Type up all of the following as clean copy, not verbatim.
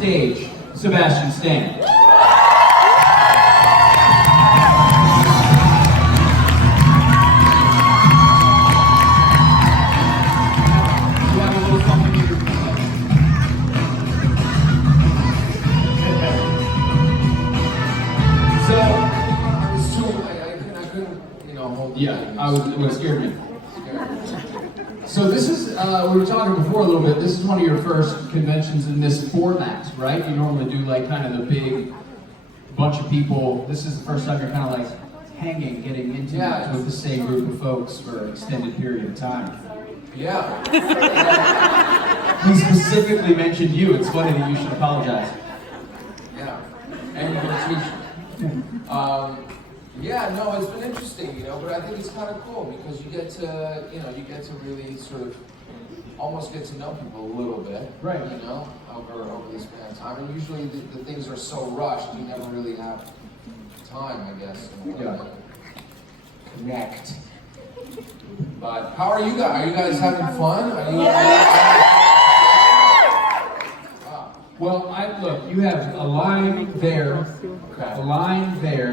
stage, Sebastian Stan. Yeah, it would scare me. So this is, we were talking before a little bit, this is one of your first conventions in this format, right? You normally do like kind of the big bunch of people. This is the first time you're kind of like hanging, getting intimate with the same group of folks for an extended period of time. Yeah. He specifically mentioned you. It's funny that you should apologize. Yeah. And your t-shirt. Yeah, no, it's been interesting, you know, but I think it's kind of cool because you get to, you really sort of almost get to know people a little bit, right? You know, over this span of time. And usually the things are so rushed, you never really have time, I guess, to connect. But how are you guys? Are you guys having fun? Are you? Well, look, you have a line there,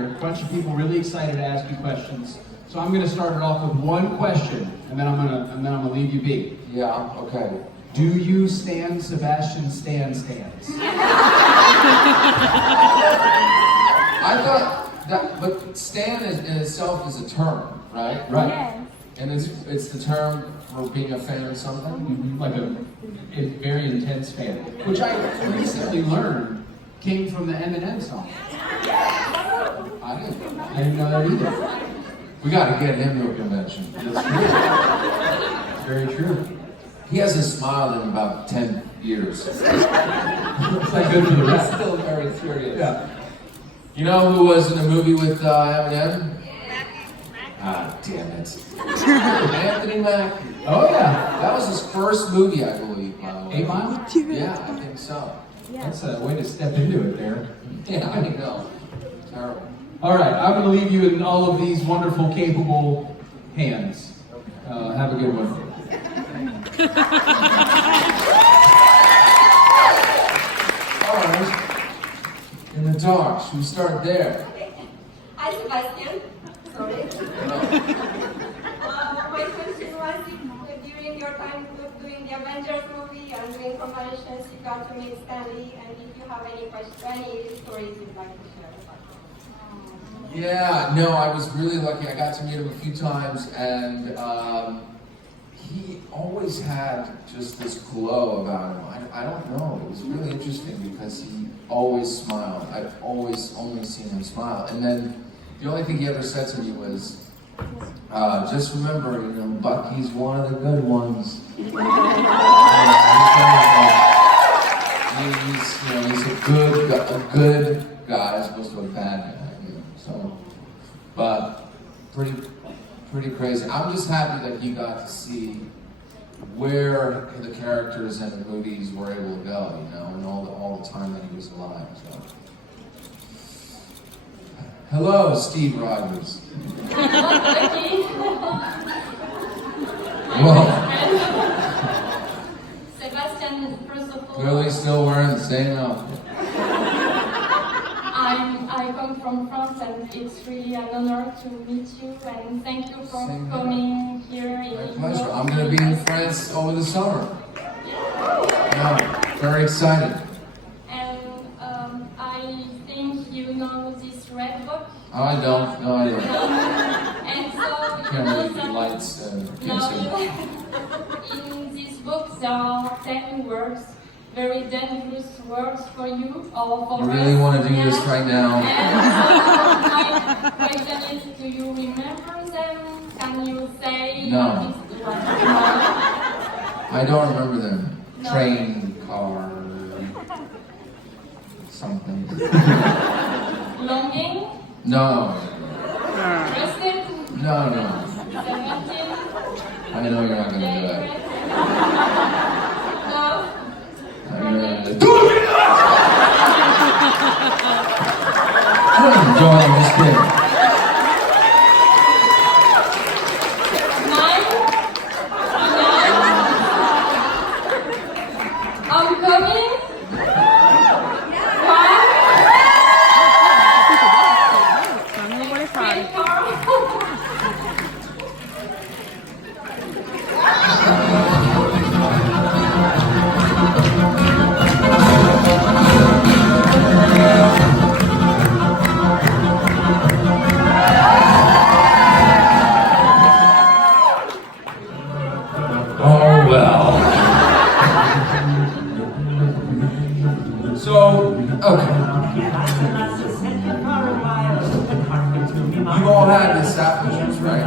a bunch of people really excited to ask you questions. So I'm going to start it off with one question, and then I'm gonna leave you be. Yeah. Okay. Do you stand Sebastian stands? I thought that, but stan in itself is a term, right? Right. Yes. And it's the term for being a fan of something? Like a very intense fan. Which I recently learned came from the Eminem song. I didn't know that either. We gotta get him to a convention. That's true. Very true. He hasn't smiled in about 10 years. It's not good for the rest. Still very curious. Yeah. You know who was in the movie with Eminem? Ah, damn it. Anthony Mackie. Oh, yeah. That was his first movie, I believe, by the way. 8 Mile? Yeah, I think so. That's a way to step into it there. Yeah, I know. Terrible. All right, I'm going to leave you in all of these wonderful, capable hands. Have a good one. All right. In the dark, should we start there? Hi, Sebastian. Sorry. My question was, during your time doing the Avengers movie and doing conventions, you got to meet Stanley, and if you have any stories you'd like to share about him. Yeah, no, I was really lucky. I got to meet him a few times, and he always had just this glow about him. I don't know. It was really interesting because he always smiled. I've always only seen him smile. And then the only thing he ever said to me was, just remember, Bucky's one of the good ones. He's a good guy as opposed to a bad guy. So, but pretty crazy. I'm just happy that he got to see where the characters and the movies were able to go, and all the time that he was alive. So. Hello, Steve Rogers. Whoa. Sebastian, first of all, Clearly still wearing the same outfit. I come from France, and it's really an honor to meet you, and thank you for coming here. My pleasure. I'm going to be in France over the summer. Yeah, very excited. And I think you know this red book. I don't. No, I don't. And so Can't read the lights. Can't see. in this book there are 10 words, very dangerous words for you or for I really want to do this right now. And my question is, do you remember them? Can you say No. what is the one? I don't remember them. No. Train, car, something. Longing? No. Interested? No. 17? I know you're not going to do it. No? Do it! I'm enjoying this kid. 9? I'm coming? So, okay. You all had this apple juice, right?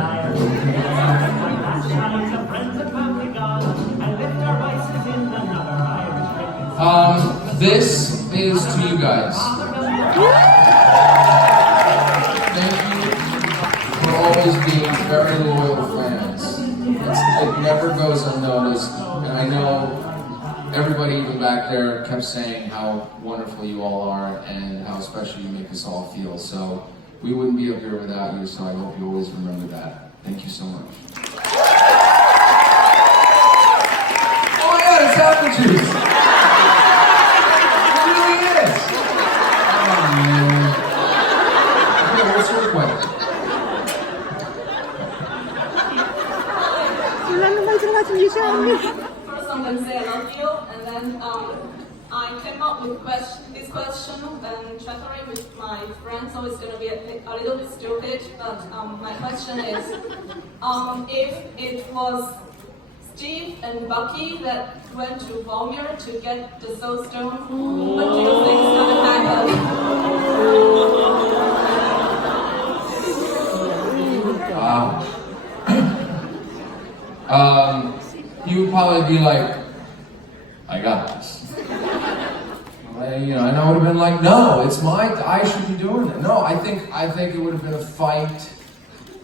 This is to you guys. Thank you for always being very loyal fans. It never goes unnoticed, and I know everybody even back there kept saying how wonderful you all are and how special you make us all feel. So we wouldn't be up here without you, so I hope you always remember that. Thank you so much. Oh my God, it's apple juice! It really is! Oh man. Okay, what's your question? First I'm going to say I love you, and then I came up with this question and chattering with my friends, so it's going to be a little bit stupid, but my question is, if it was Steve and Bucky that went to Volmir to get the Soul Stone, what do you think is going to happen? Wow. You would probably be like, I got this. And I would have been like, no, it's I should be doing it. No, I think it would have been a fight,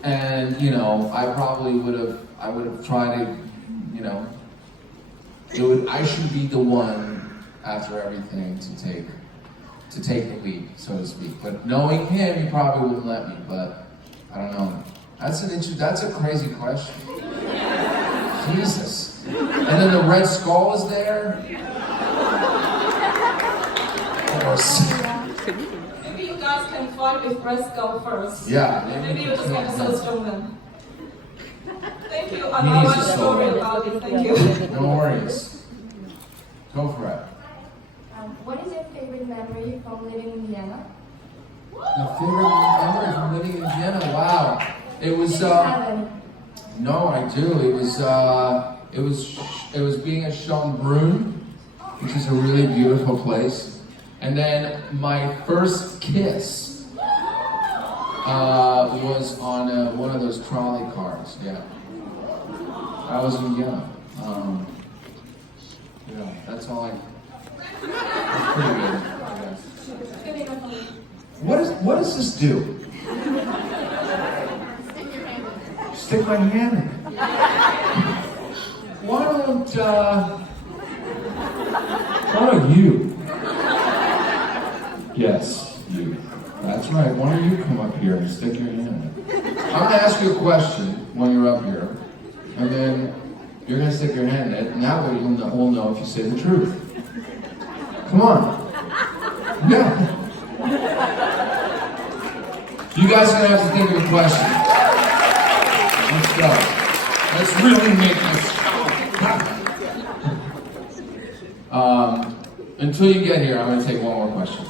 and I would have tried to, I should be the one after everything to take the lead, so to speak. But knowing him, he probably wouldn't let me. But I don't know. That's a crazy question. Jesus. And then the Red Skull is there. Of course. Maybe you guys can fight with Red Skull first. Yeah. Maybe you just get the Soul Stone then. Thank you. He I needs want a a soul. story about it. Thank you. No worries. Go for it. What is your favorite memory from living in Vienna? My favorite memory from living in Vienna. Wow. It was. No, I do. It was being at Schönbrunn, which is a really beautiful place. And then my first kiss was on one of those trolley cars. Yeah, I was in Vienna. Yeah, that's all that's pretty good, I guess. What does this do? Stick my hand in. Why don't you? Yes, you. That's right. Why don't you come up here and stick your hand in? I'm gonna ask you a question when you're up here, and then you're gonna stick your hand in it, and that way we'll know if you say the truth. Come on. Yeah. You guys are gonna have to think of a question. Let's go. Let's really make this happen. Until you get here, I'm going to take one more question.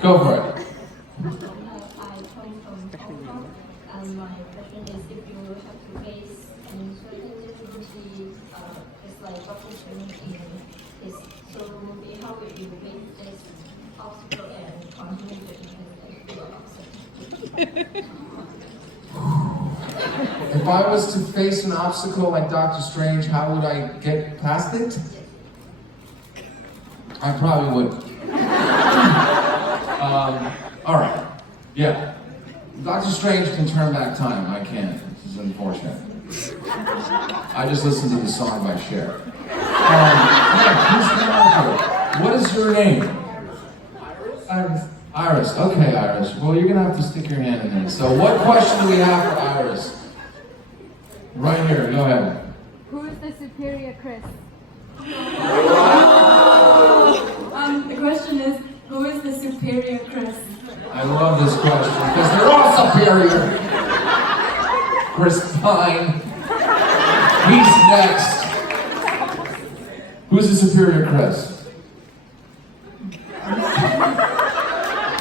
Go for it. I come from Hong Kong, and my question is if you have to face any certain difficulty, it's like what is happening in this solo movie, how will you face this obstacle and continue to implement your obstacle? If I was to face an obstacle like Doctor Strange, how would I get past it? I probably wouldn't. All right. Yeah. Doctor Strange can turn back time. I can't. This is unfortunate. I just listened to the song by Cher. What is your name? Iris. Iris. Okay, Iris. Well, you're gonna have to stick your hand in there. So, what question do we have for Iris? Right here. Go ahead. Who is the superior Chris? The question is, who is the superior Chris? I love this question because they're all superior. Chris Pine. He's next. Who's the superior Chris?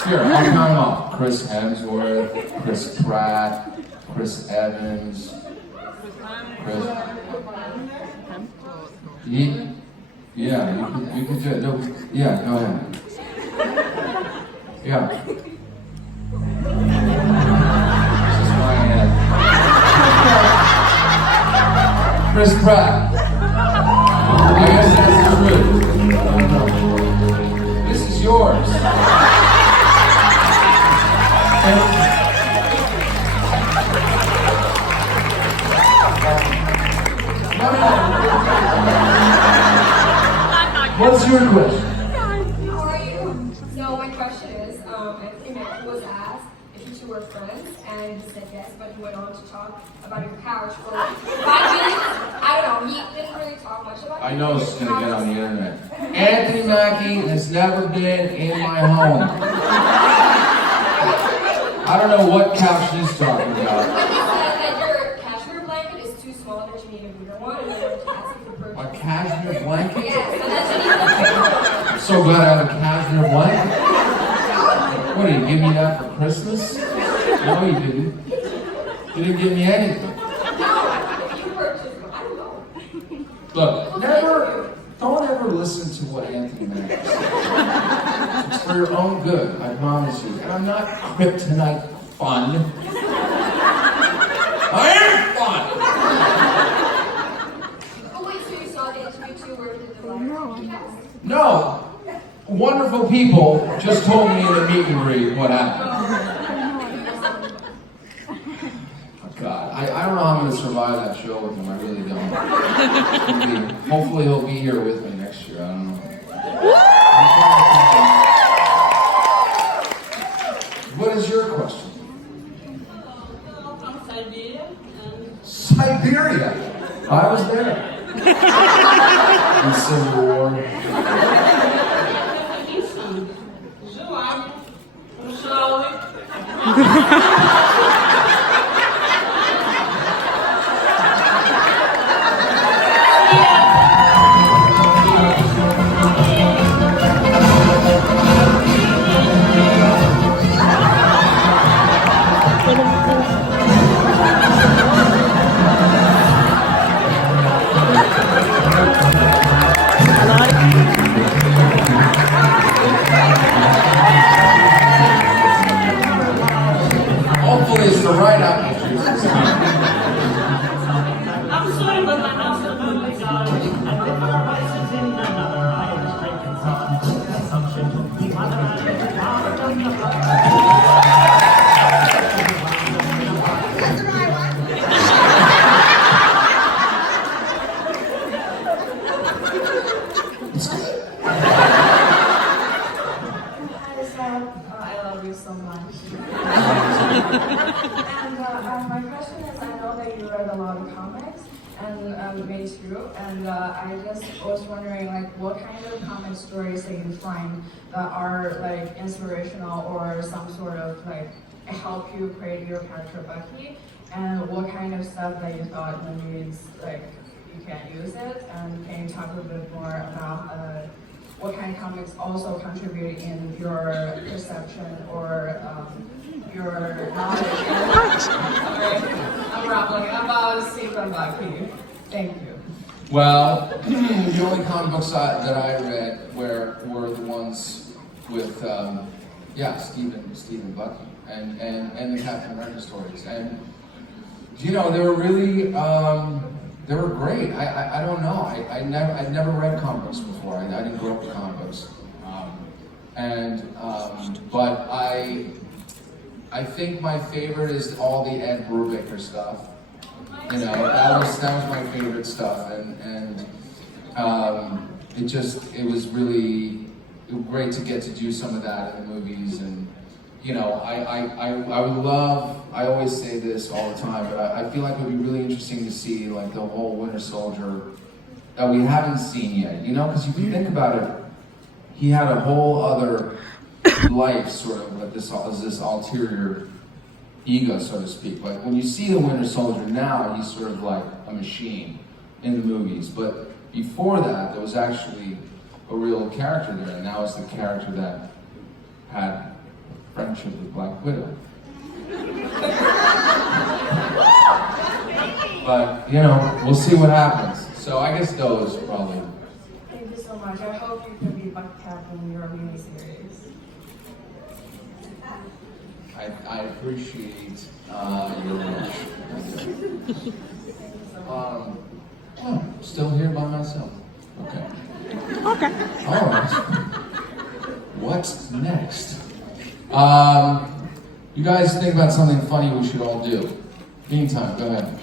Here, I'll count them off. Chris Hemsworth, Chris Pratt, Chris Evans, Chris. Yeah, you could do it. No, yeah, go ahead. Yeah. This is my head. Chris Pratt. I guess that's the truth. I don't know. This is yours. What's your question? How are you? So my question is, Anthony Mackie was asked if you two were friends, and he said yes, but he went on to talk about your couch for like 5 minutes. I don't know, he didn't really talk much about it. I know it's gonna get on the internet. Anthony Mackie has never been in my home. I don't know what couch he's talking about. But he said that your cashmere blanket is too small, that you need a bigger one, and then to ask you for purchase. My cashmere blanket? Yes, and that you need a bigger one. I'm so glad I have a cashmere blanket. What, did you give me that for Christmas? No, you didn't. You didn't give me anything. No, if you purchase one, I don't know. Look, don't ever listen to what Anthony Mackie says. It's for your own good, I promise you. And I'm not kryptonite fun. I am fun! Oh wait, so you saw the interview too where we did the live podcast? No. Wonderful people just told me in the meet and greet what happened. Oh, God, I don't know how I'm going to survive that show with him. I really don't. Hopefully he'll be here with me next year. I don't know. What is your question? From Siberia, and Siberia. I was there. In Civil War. желание, пожалуй. Hopefully it's the right apple juice. I'm sorry, but my house is really dark. And with our vices in another, I was drinking some consumption. Mother, That's the right one. Hi, Seb. I love you so much. And my question is, I know that you read a lot of comics, and me too. And I just was wondering, like, what kind of comic stories that you find that are like inspirational or some sort of like help you create your character Bucky, and what kind of stuff that you thought in the movies like you can't use it, and can you talk a little bit more about what kind of comics also contribute in your perception or your knowledge? I'm rambling about Secret Bucky. Thank you. Well, the only comic books that I read were the ones with, Stephen Bucky and the Captain America stories. And, you know, they were really, they were great. I don't know. I'd never read comic books before. I didn't grow up with comic books. But I think my favorite is all the Ed Brubaker stuff. You know, that was my favorite stuff, and it was really great to get to do some of that in the movies. And you know, I would love. I always say this all the time, but I feel like it would be really interesting to see like the whole Winter Soldier that we haven't seen yet. You know, because if you think about it, he had a whole other life, sort of like this ulterior ego, so to speak. Like when you see the Winter Soldier now, he's sort of like a machine in the movies. But before that, there was actually a real character there, and that was the character that had friendship with Black Widow. But you know, we'll see what happens. So I guess those probably. Thank you so much. I hope you can be Buck Cap in your miniseries. I appreciate your wish. Oh, still here by myself. Okay. Okay. All right. What's next? You guys think about something funny we should all do. Meantime, go ahead.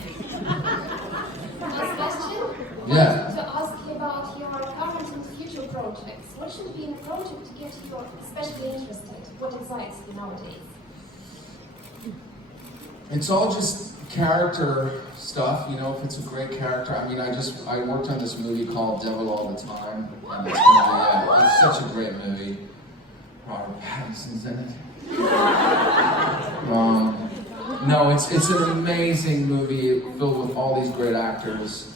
Last question? Yeah. To ask you about your current and future projects. What should be in a project to get you especially interested? What excites you nowadays? It's all just character stuff, you know, if it's a great character. I mean, I worked on this movie called Devil All the Time, and it's gonna be, it's such a great movie. Robert Pattinson's in it. No, it's an amazing movie filled with all these great actors.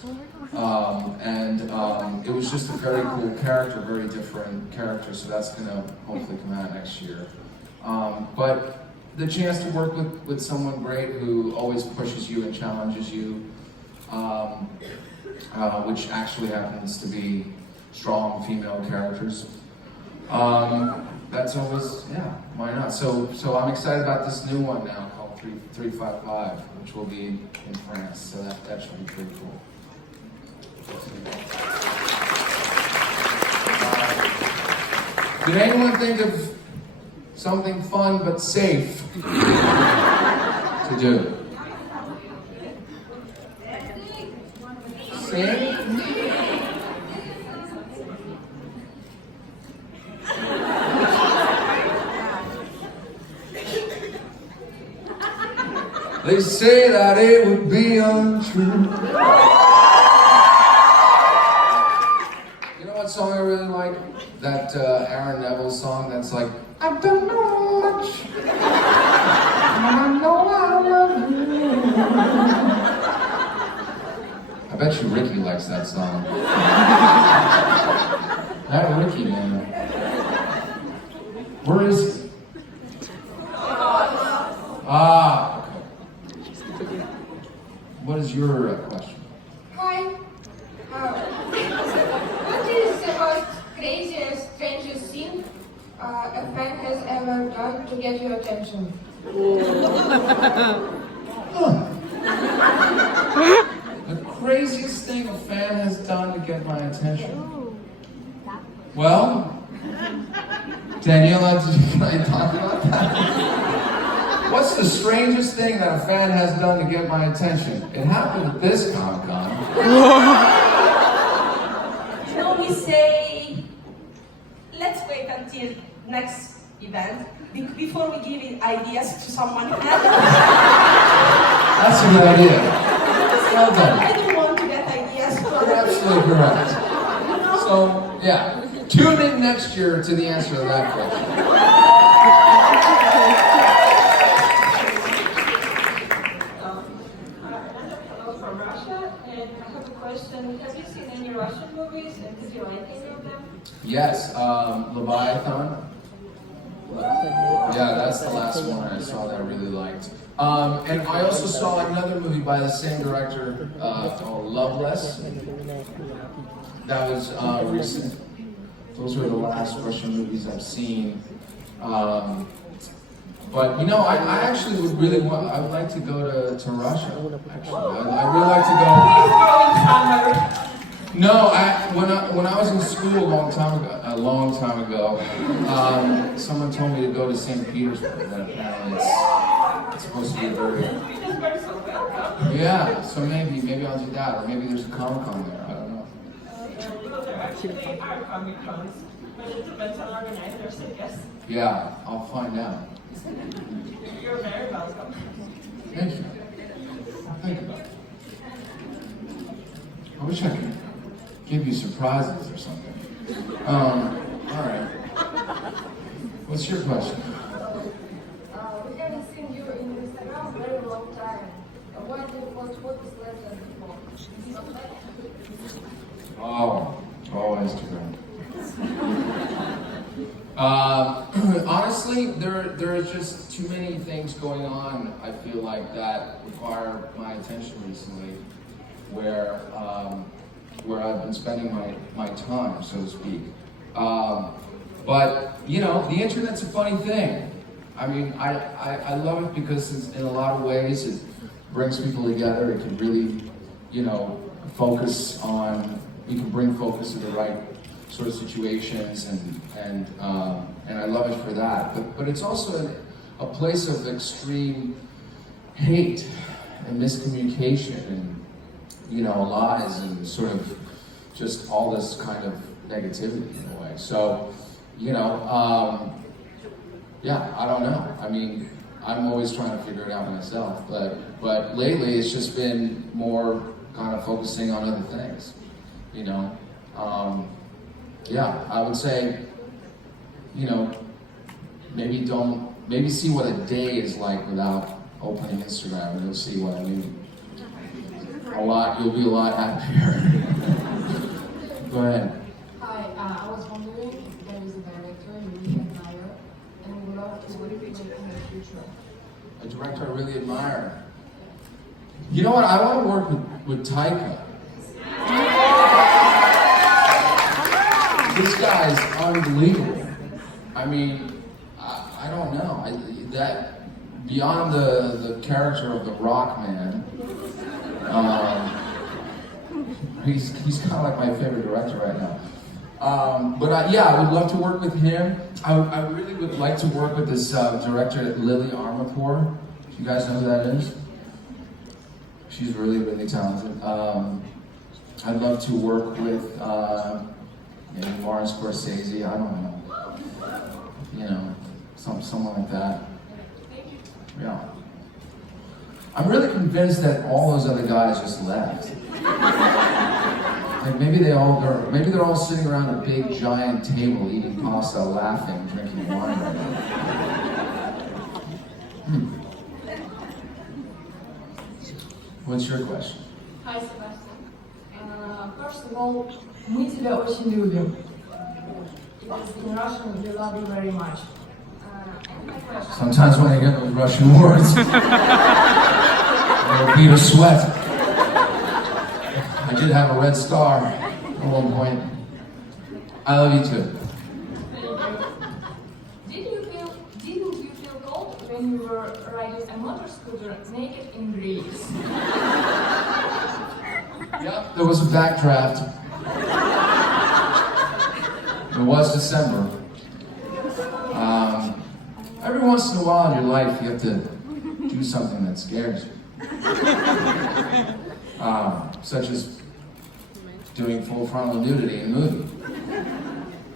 It was just a very cool character, very different character, so that's gonna hopefully come out next year. But the chance to work with someone great who always pushes you and challenges you, which actually happens to be strong female characters. That's always, yeah, why not? So I'm excited about this new one now called 355, which will be in France, so that should be pretty cool. Did anyone think of something fun but safe to do? Sing? They say that it would be untrue. You know what song I really like? That Aaron Neville song that's like, I don't know much, but I know I love you. I bet you Ricky likes that song. That Ricky, man. Where is he? Ah, okay. What is your question? Hi. What is the most craziest, strangest thing a fan has ever done to get your attention? The craziest thing a fan has done to get my attention? Well, Daniela, can I talk about that? What's the strangest thing that a fan has done to get my attention? It happened at this Comic-Con. We say, let's wait until next event before we give ideas to someone else. That's a good idea. Well done. I don't want to get ideas from You're other absolutely people. correct. So, yeah. Tune in next year to the answer to that question. Hello from Russia, and I have a question. Have you seen any Russian movies, and did you like any of them? Yes, Leviathan. Yeah, that's the last one I saw that I really liked. And I also saw another movie by the same director called Loveless. That was recent. Those were the last Russian movies I've seen. But you know, I actually would really want. I would like to go to Russia. Actually, I really like to go. No, when I was in school a long time ago, someone told me to go to St. Petersburg. That apparently it's supposed to be very. Yeah, so maybe I'll do that, or maybe there's a Comic-Con there. I don't know. There actually are Comic-Cons, but it depends on organizers, I guess. Yeah, I'll find out. You're very welcome. Thank you. I'll think about it. I wish I could give you surprises or something. All right. What's your question? We haven't seen you in Instagram for a very long time. Why do you post photos less than before? Oh, Instagram. Honestly, there are just too many things going on, I feel like, that require my attention recently, where I've been spending my time, so to speak. But, you know, the internet's a funny thing. I mean, I love it because in a lot of ways it brings people together. It can really, you know, you can bring focus to the right sort of situations, and I love it for that. But it's also a place of extreme hate and miscommunication and, you know, lies and sort of just all this kind of negativity in a way. So, you know, yeah, I don't know. I mean, I'm always trying to figure it out myself, but lately it's just been more kind of focusing on other things, you know. Yeah, I would say, you know, maybe see what a day is like without opening Instagram, and you'll see what I mean. You'll be a lot happier. Go ahead. Hi, I was wondering if there is a director you really admire and would love to work with in the future. A director I really admire. You know what? I want to work with Taika. This guy's unbelievable. I mean, I don't know. That beyond the character of the Rock Man, he's kind of like my favorite director right now. But yeah, I would love to work with him. I really would like to work with this director, Lily Armapour. You guys know who that is? She's really, really talented. I'd love to work with maybe Martin Scorsese. I don't know. You know, someone like that. Yeah. I'm really convinced that all those other guys just left. Like maybe they're all sitting around a big giant table eating pasta, laughing, drinking wine right now. What's your question? Hi, Sebastian. First of all, мы тебя очень любим. Because in Russian, we love you very much. And my question. Sometimes when I get those Russian words, I beat a sweat. I did have a red star at one point. I love you too. Didn't you feel cold when you were riding a motor scooter naked in Greece? Yep, there was a backdraft. It was December. Every once in a while in your life, you have to do something that scares you. Such as doing full frontal nudity in a movie.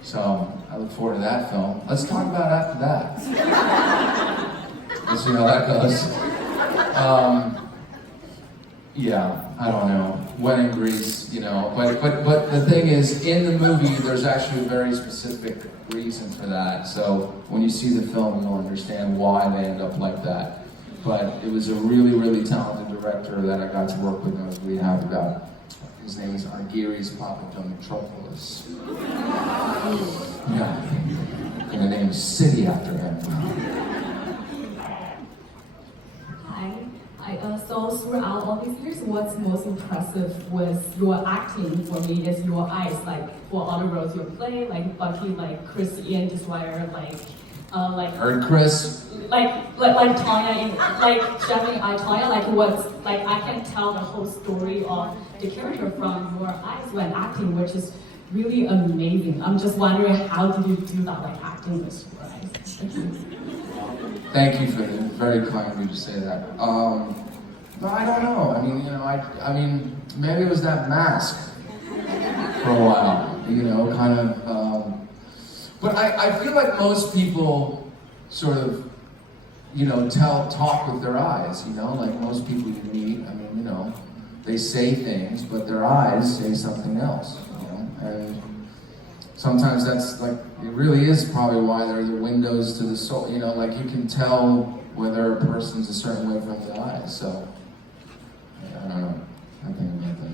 So, I look forward to that film. Let's talk about it after that. We'll see how that goes. Yeah, I don't know. When in Greece, you know, but the thing is, in the movie, there's actually a very specific reason for that. So when you see the film, you'll understand why they end up like that. But it was a really, really talented director that I got to work with, and I was really happy about. His name is Argyris Papadopoulos. Yeah, and the name is City after him. So throughout all these years, what's most impressive was your acting for me is your eyes, like for all the roles you play, like Bucky, like Chris Ian Destroyer, like Heard Chris? like Tonya in like Gemini Tonya, like what's like I can tell the whole story of the character from your eyes when acting, which is really amazing. I'm just wondering, how did you do that, like acting with your eyes? Thank you. Thank you for that. Very kind of you to say that. But I don't know. I mean, you know, I mean, maybe it was that mask for a while. You know, kind of. But I feel like most people sort of, you know, talk with their eyes. You know, like most people you meet. I mean, you know, they say things, but their eyes say something else. You know, and sometimes that's like, it really is probably why they're the windows to the soul. You know, like you can tell whether a person's a certain way from the eyes. So, yeah, I don't know. I think about that.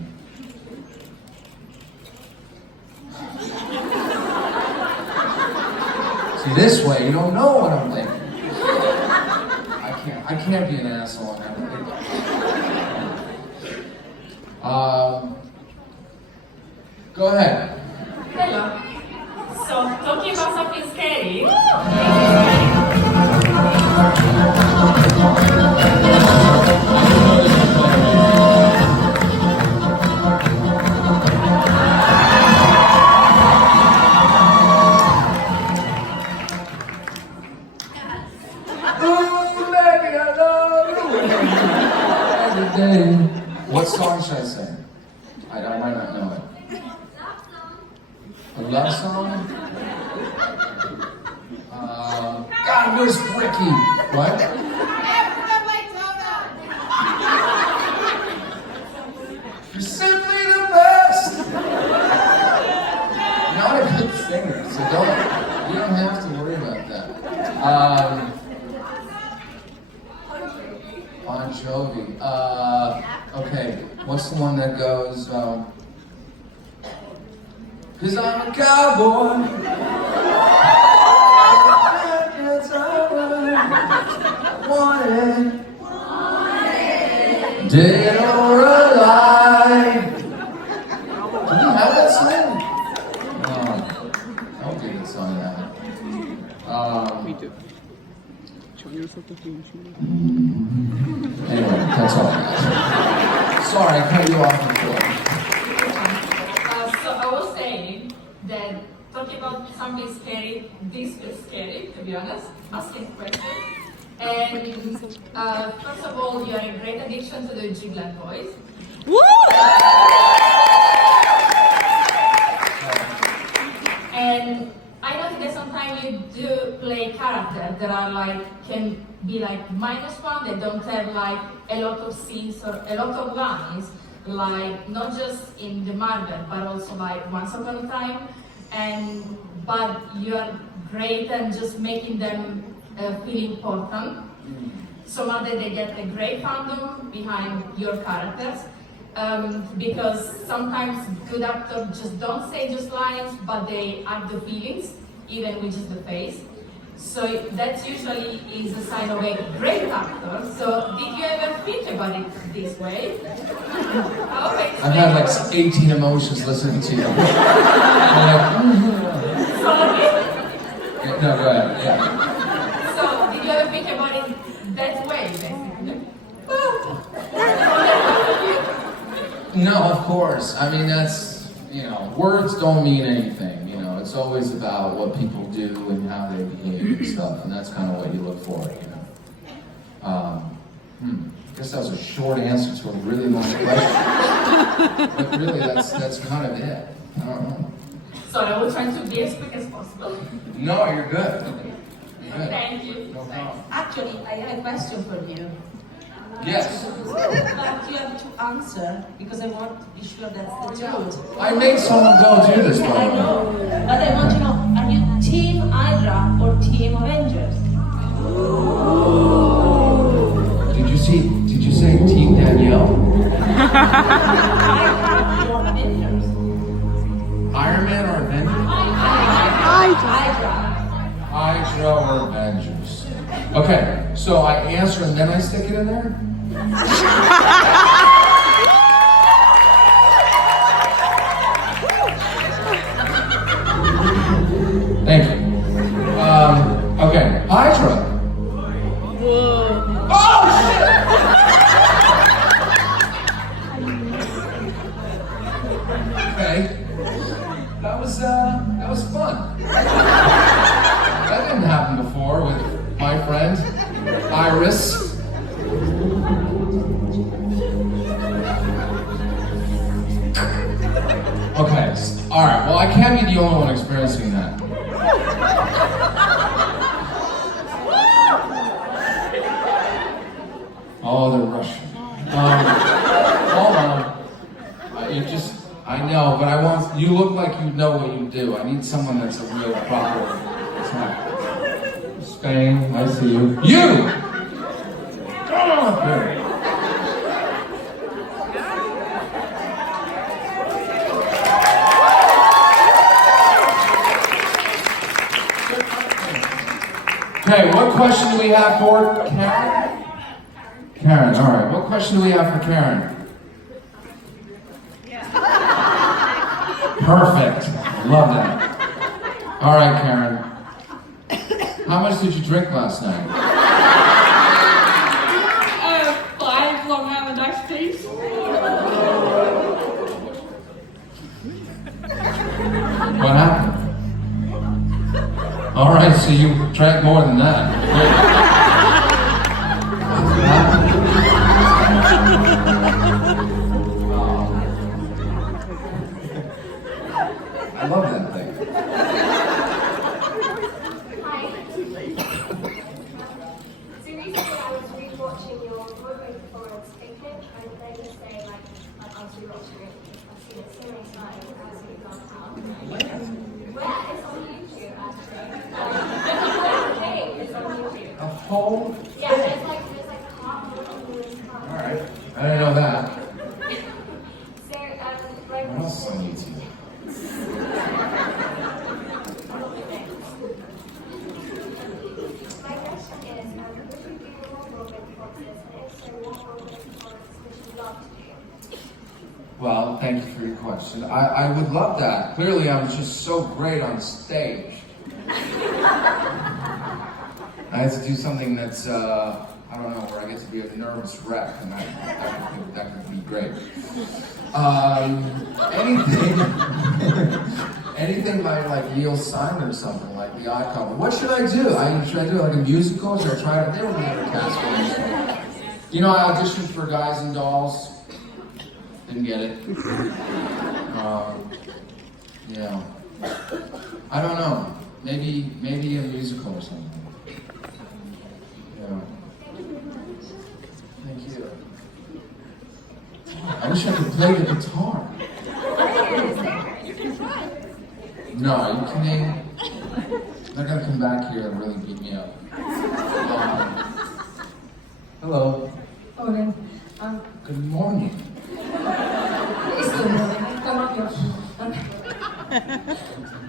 See, this way you don't know what I'm thinking. I can't be an asshole and everything. Go ahead. Hello. So, talking about something scary. Ooh, baby, I love you every day. What song should I sing? I might not know it. A love song? God, where's Ricky? What? You're simply the best. Not a good singer, so you don't have to worry about that. Bon Jovi. Okay, what's the one that goes, cause I'm a cowboy. It's alright. Wanted. Dead or alive. Do we have that song? No. I don't think it's on that. Me too. Anyway, that's all I got. Sorry, I cut you off before. So I was saying that talking about something scary, this is scary, to be honest, asking questions. And first of all, you are a great addition to the JIBLAND boys. Woo! And I know that sometimes you do play characters that are like, can be like -1, they don't have like a lot of scenes or a lot of lines, like not just in the Marvel, but also like Once Upon a Time. But you are great and just making them feel important. So now that they get a great fandom behind your characters, because sometimes good actors just don't say just lines, but they act the feelings, even with just the face. So that usually is a sign of a great actor. So did you ever think about it this way? I've had like 18 emotions listening to you. I'm like, Sorry? No, go ahead. Yeah. So did you ever think about it that way, basically? No, of course. I mean, that's, words don't mean anything. It's always about what people do and how they behave and stuff, and that's kind of what you look for, I guess that was a short answer to a really long question. But really, that's kind of it. I don't know. Sorry, I was trying to be as quick as possible. No, you're good. You're good. Thank you. No problem. Actually, I have a question for you. Yes. But you have to answer because I want to be sure that's the truth. I made someone go do this, by I the way. know, but I want to know, are you Team Hydra or Team Avengers? Did you say Team Danielle? Hydra or Avengers? Iron Man or Avengers? Hydra. Hydra or Avengers? Okay, so I answer and then I stick it in there? Thank you. Okay, Hydra. Whoa. Oh, shit! Okay. That was fun. That didn't happen before with my friend, Iris. Okay, alright, well I can't be the only one experiencing that. Oh, they're Russian. Hold on. I know, but you look like you know what you do. I need someone that's a real proper type. Spain, I see you. You! Come on up here. Okay, what question do we have for Karen? Karen, all right. What question do we have for Karen? Perfect. Love that. All right, Karen. How much did you drink last night? 5 Long Island iced teas. What happened? All right, so you drank more than that. recently I was rewatching your Broadway performance, Picnic, and then you say, like I was rewatching it, I've seen it so many times, I absolutely love how. Where? It's on YouTube, actually. It's on YouTube. A whole? Yeah, there's like a half of this part. Alright. I didn't know that. So, like, What else is on YouTube? my question is, would you do more Broadway performances, and if so, what Broadway performances would you love to do? Well, thank you for your question. I would love that. Clearly, I'm just so great on stage. I had to do something that's, I don't know, where I get to be a nervous wreck, and that could be great. Anything by like Neil Simon or something, like The Odd Couple. What should I do? Should I do like a musical? Should I try it? They don't never cast for a musical. You know, I auditioned for Guys and Dolls. Didn't get it. Yeah. I don't know. Maybe a musical or something. Yeah. Thank you. I wish I could play the guitar. No, are you kidding? They're gonna come back here and really beat me up. Hello. Morning. Good morning. It's good morning. Come up here.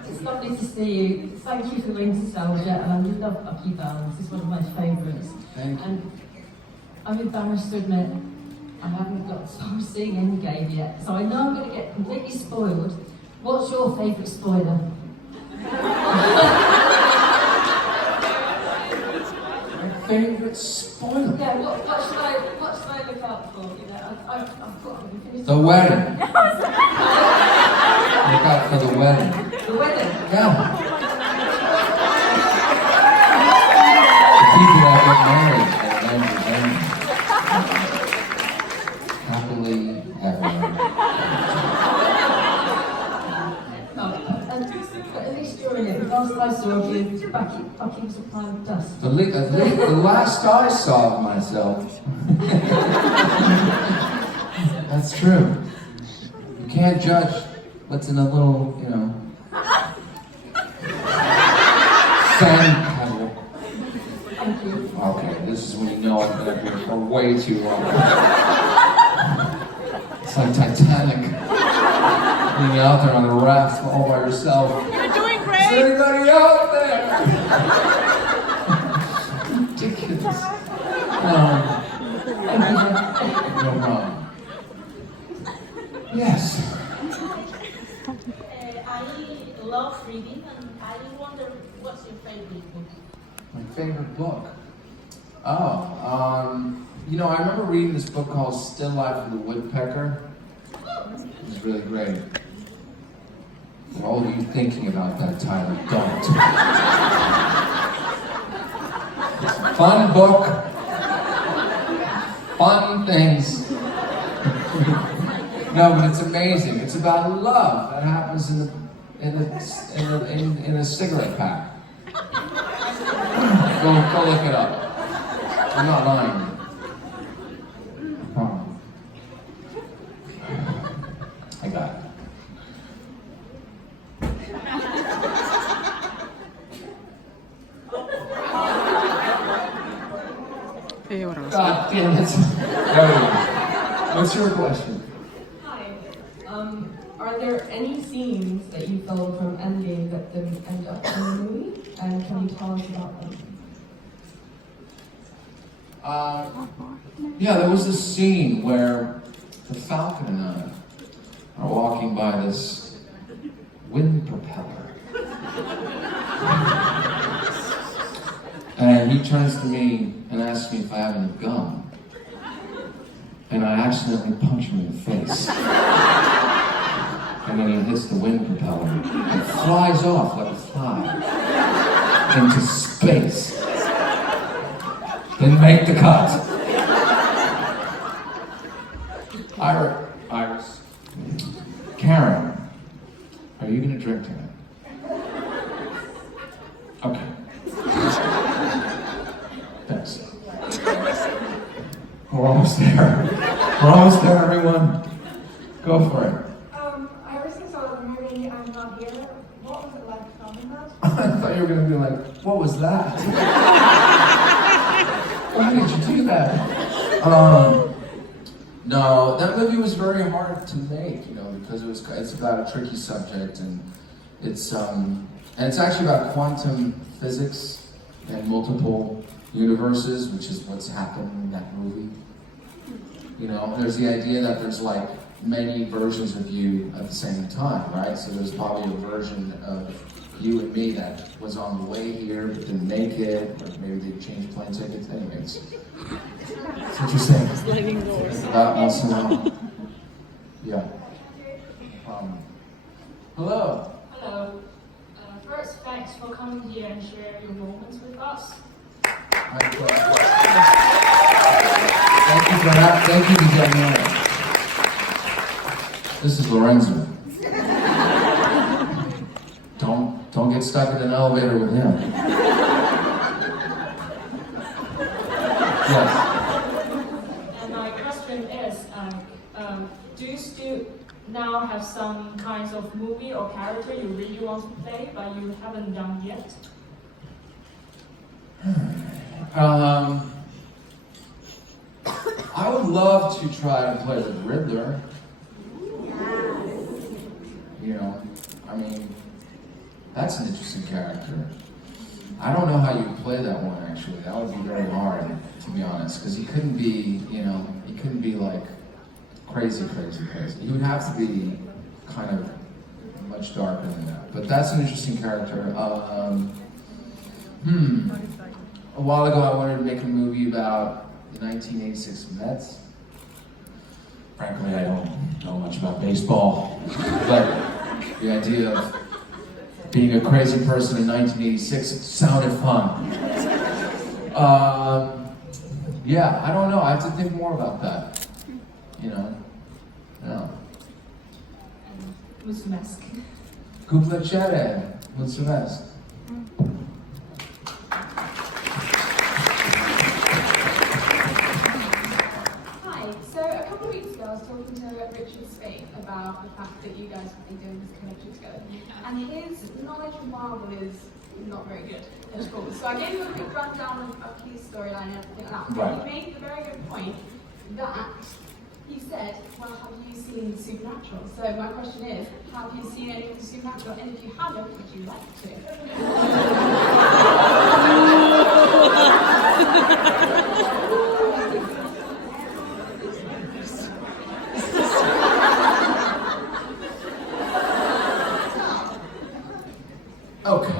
It's lovely to see you. Thank you for Winter Soldier, and I love Bucky Barnes. It's one of my favourites. Thank you. And I'm embarrassed to admit I haven't got to start seeing Endgame yet, so I know I'm going to get completely spoiled. What's your favourite spoiler? My favorite spoiler. Yeah, what should I look out for? You know, I've got to finish The wedding. Look out for the wedding. the wedding. Yeah. The people that get married and then happily ever. And at least you're in it. Last I saw you, Bucky was a pile of dust. The last I saw of myself. That's true. You can't judge what's in a little, you know, sand pebble. Thank you. Okay, this is when you know I'm gonna be here for way too long. It's like Titanic. Being out there on a raft all by yourself. You're doing Is great! anybody out there? Ridiculous. No problem. Yes. I love reading, and I wonder what's your favorite book? My favorite book. You know, I remember reading this book called Still Life of the Woodpecker. It was really great. For all of you thinking about that title, don't. It's a fun book. Fun things. No, but it's amazing. It's about love that happens in a cigarette pack. Go look it up. I'm not lying. I got it. God damn it. What's your question? Hi. Are there any scenes that you filmed from Endgame that didn't end up in the movie? And can you tell us about them? Yeah, there was this scene where the Falcon and I are walking by this wind propeller. And he turns to me and asks me if I have any gum. And I accidentally punch him in the face. And then he hits the wind propeller and flies off like a fly into space. Then make the cut. Iris. Karen, are you gonna drink tonight? Okay. We're almost there. We're almost there, everyone. Go for it. I recently saw the movie I'm Not Here. What was it like filming that? I thought you were going to be like, what was that? Why did you do that? No, that movie was very hard to make, you know, because it's about a tricky subject, and it's actually about quantum physics and multiple universes, which is what's happening in that movie. You know, there's the idea that there's like many versions of you at the same time, right? So there's probably a version of you and me that was on the way here but didn't make it, or maybe they changed plane tickets. Anyways, that's what you're saying. About once in a while. Yeah. Hello. Hello. First, thanks for coming here and share your moments with us. Thank you for that. Thank you to Daniela. This is Lorenzo. Don't get stuck in an elevator with him. Yes. And my question is, do you still now have some kinds of movie or character you really want to play but you haven't done yet? I would love to try to play the Riddler. You know, I mean, that's an interesting character. I don't know how you play that one, actually. That would be very hard, to be honest, because he couldn't be, you know, he couldn't be like crazy. He would have to be kind of much darker than that. But that's an interesting character. A while ago, I wanted to make a movie about the 1986 Mets. Frankly, I don't know much about baseball, but the idea of being a crazy person in 1986 sounded fun. Yeah, I don't know. I have to think more about that. You know? Yeah. Mulțumesc. Cu plăcere. Mulțumesc. Hi, so a couple of weeks ago I was talking to Richard Spade about the fact that you guys have been doing this connection together. And his knowledge of Marvel is not very good at all. So I gave him a quick rundown of his storyline and everything like that. Right. He made the very good point that he said, well, have you seen Supernatural? So my question is, have you seen any of the Supernatural? And if you haven't, would you like to? Okay.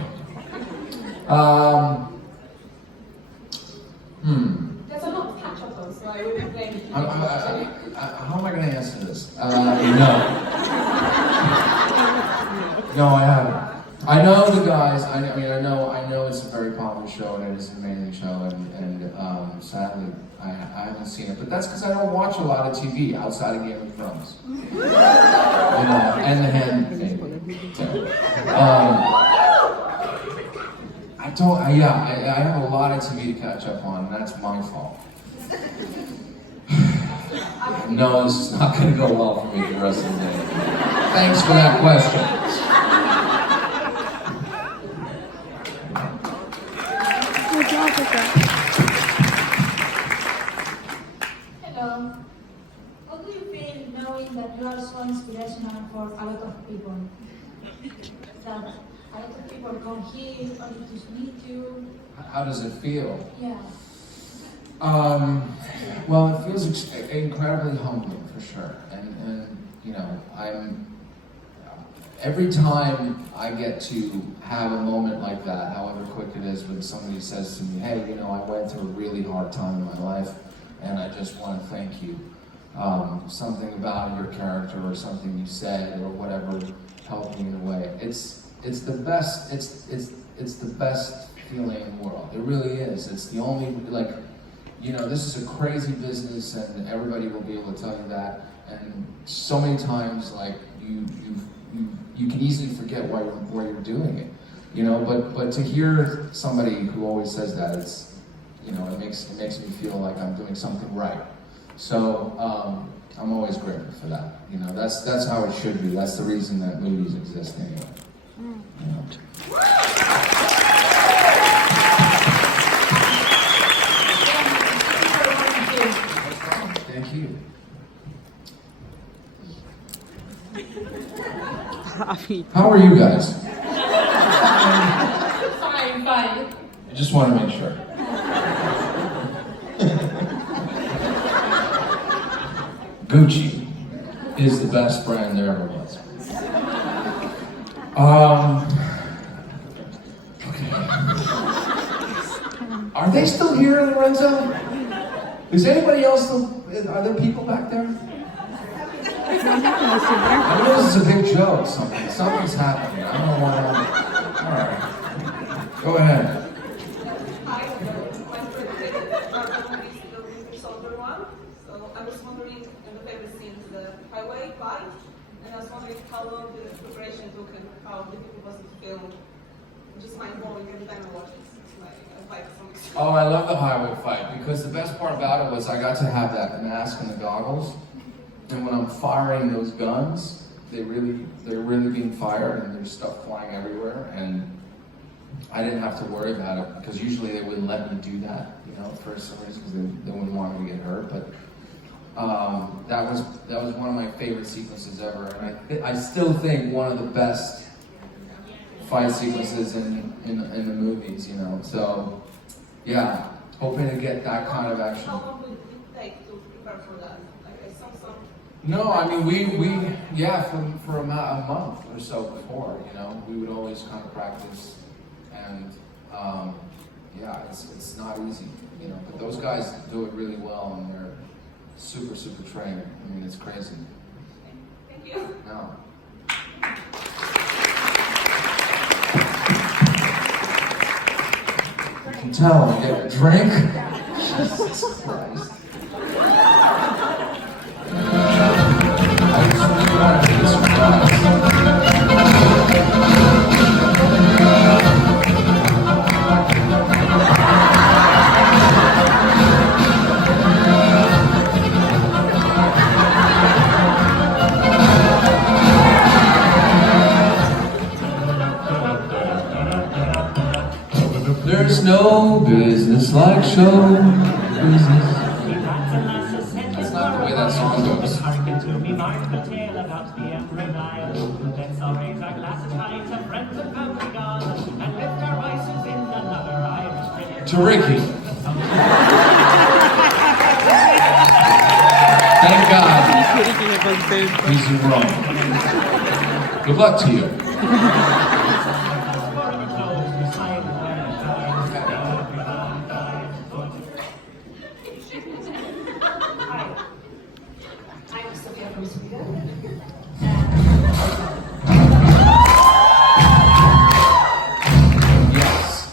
There's a lot to catch up on, so I wouldn't blame you. How am I going to answer this? No. No, I haven't. I know the guys. I know it's a very popular show and it is an amazing show, and sadly, I haven't seen it. But that's because I don't watch a lot of TV outside of Game of Thrones. You know, and The Handmaid's Tale. I have a lot of TV to catch up on, and that's my fault. No, this is not going to go well for me the rest of the day. Thanks for that question. Hello. How do you feel knowing that you are so inspirational for a lot of people? That a lot of people come here only to meet you. How does it feel? Yeah. Well, it feels incredibly humbling for sure, and you know, every time I get to have a moment like that, however quick it is, when somebody says to me, "Hey, you know, I went through a really hard time in my life, and I just want to thank you." Something about your character or something you said or whatever helped me in a way. It's the best. It's the best feeling in the world. It really is. It's the only, like, you know, this is a crazy business, and everybody will be able to tell you that. And so many times, like, you can easily forget why you're doing it, you know. But to hear somebody who always says that, it's, you know, it makes me feel like I'm doing something right. So I'm always grateful for that. You know, that's how it should be. That's the reason that movies exist anyway. You know. Thank you. How are you guys? Fine, fine. I just want to make sure. Gucci is the best brand there ever was. Okay. Are they still here, Lorenzo? Is anybody else still? Are there people back there? I know this is a big joke. Something's happening. I don't know why. All right. Go ahead. Hi, my favorite part of the movie is the Winter Soldier one. So I was wondering, and the favorite scene is the highway fight, and I was wondering how long the preparation took and how difficult was it to film. Just mind blowing every time I watch it. It's like a fight from extreme. Oh, I love the highway fight because the best part about it was I got to have that mask and the goggles, and when I'm firing those guns, they're really being fired and there's stuff flying everywhere, and I didn't have to worry about it because usually they wouldn't let me do that, you know, for some reason because they wouldn't want me to get hurt. But that was one of my favorite sequences ever, and I still think one of the best fight sequences in the movies, you know. So yeah, hoping to get that kind of action. How long would it take to prepare for that? Like I saw some. No, I mean we for a month or so before, you know, we would always kind of practice, and yeah, it's not easy, you know, but those guys do it really well, and they're super trained. I mean, it's crazy. Thank you. No. You can tell when you get a drink. Jesus Christ. There's no business like show business. That's not the way that song goes. Hearken to me, mark the tale about the Emperor Dial. Let's all raise our glasses high to friends and family gone, and lift our voices in another Irish cricket. To Ricky. Thank God he's in Rome. Good luck to you. I'm Sophia from Sweden. Yes.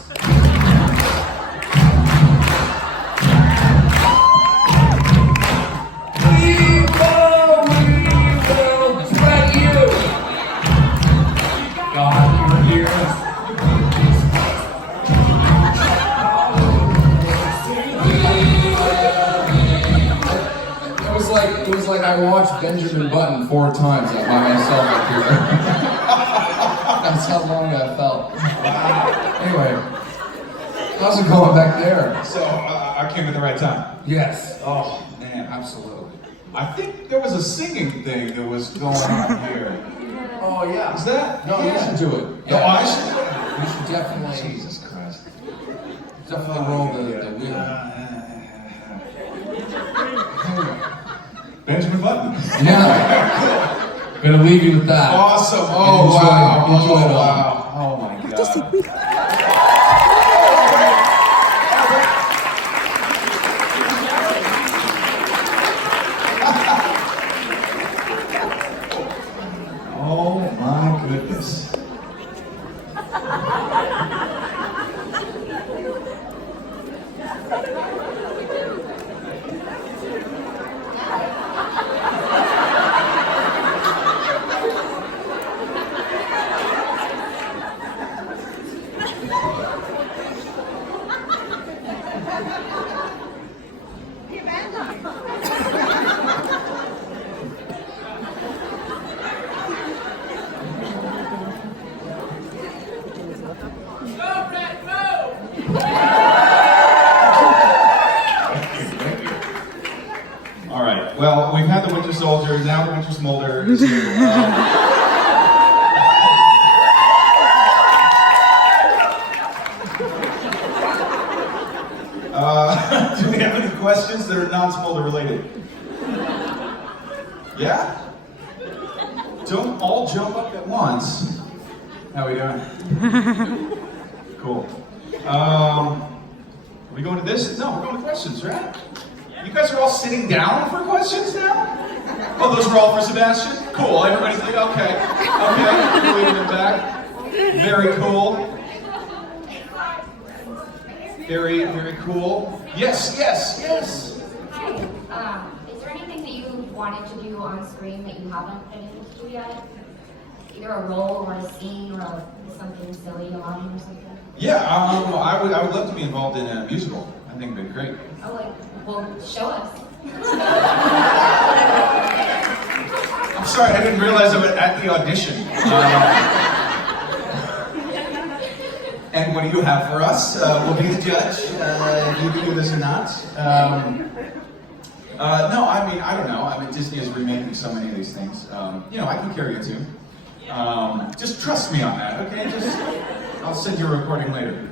We will drag you. God, you're here. It was like I watched Benjamin Button 4 times by myself up here. That's how long that felt. Anyway, how's it going back there? So I came at the right time. Yes. Oh man, Absolutely. I think there was a singing thing that was going on here. Oh yeah. Is that? No, Yeah. you should do it. No, I should do it. You should definitely. Jesus Christ. Definitely roll the wheel. Benjamin Button. Yeah. Gonna leave you with that. Awesome. Oh Enjoy- wow. enjoy it Oh all. wow. Oh my God. Oh my goodness. Mulder, now the Winters Mulder is here. Do we have any questions that are non-Smolder related? Yeah? Don't all jump up at once. How we doing? Cool. Are we going to this? No, we're going to questions, right? You guys are all sitting down for questions now? Oh, those were all for Sebastian? Cool, everybody's like, okay. Okay, leaving it back. Very cool. Very, very cool. Yes, yes, yes. Hi. Is there anything that you wanted to do on screen that you haven't been able to do yet? Either a role or a scene or something silly along or something? Yeah, I would love to be involved in a musical. I think it'd be great. Oh, like, well, show us. I'm sorry, I didn't realize I was at the audition. And what do you have for us? We'll be the judge. You can do this or not. No, I mean, I don't know. I mean, Disney is remaking so many of these things. You know, I can carry a tune. Just trust me on that, okay? I'll send you a recording later.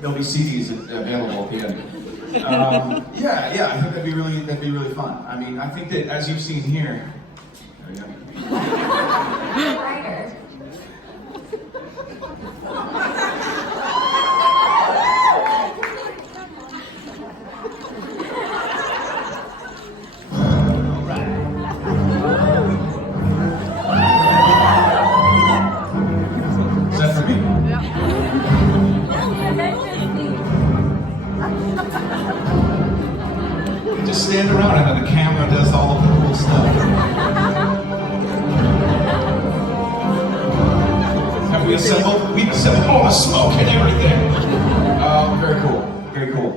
There'll be CDs available at the end. Yeah, I think that'd be really fun. I mean, I think that as you've seen here, there we go. Writer. Is that for me? Just stand around and the camera does all of the cool stuff. Have we assembled? We've assembled all the smoke and everything. Very cool. Very cool.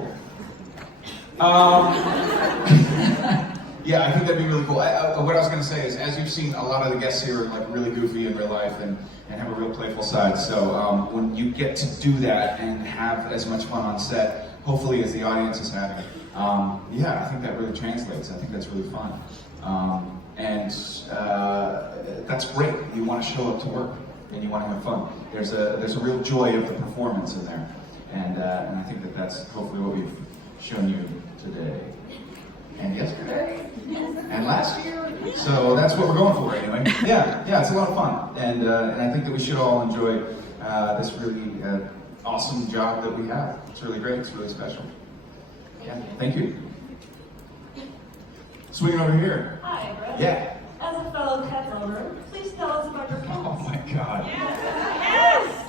Yeah, I think that'd be really cool. What I was going to say is, as you've seen, a lot of the guests here are like really goofy in real life and have a real playful side. So when you get to do that and have as much fun on set, hopefully as the audience is having, yeah, I think that really translates. I think that's really fun. And that's great. You want to show up to work and you want to have fun. There's a real joy of the performance in there. And I think that's hopefully what we've shown you today. And yesterday, and last year. So that's what we're going for anyway. Yeah, it's a lot of fun. And I think that we should all enjoy this really awesome job that we have. It's really great, it's really special. Yeah, thank you. Swinging over here. Hi, Brett. Yeah. As a fellow cat owner, please tell us about your cats. Oh my God. Yes!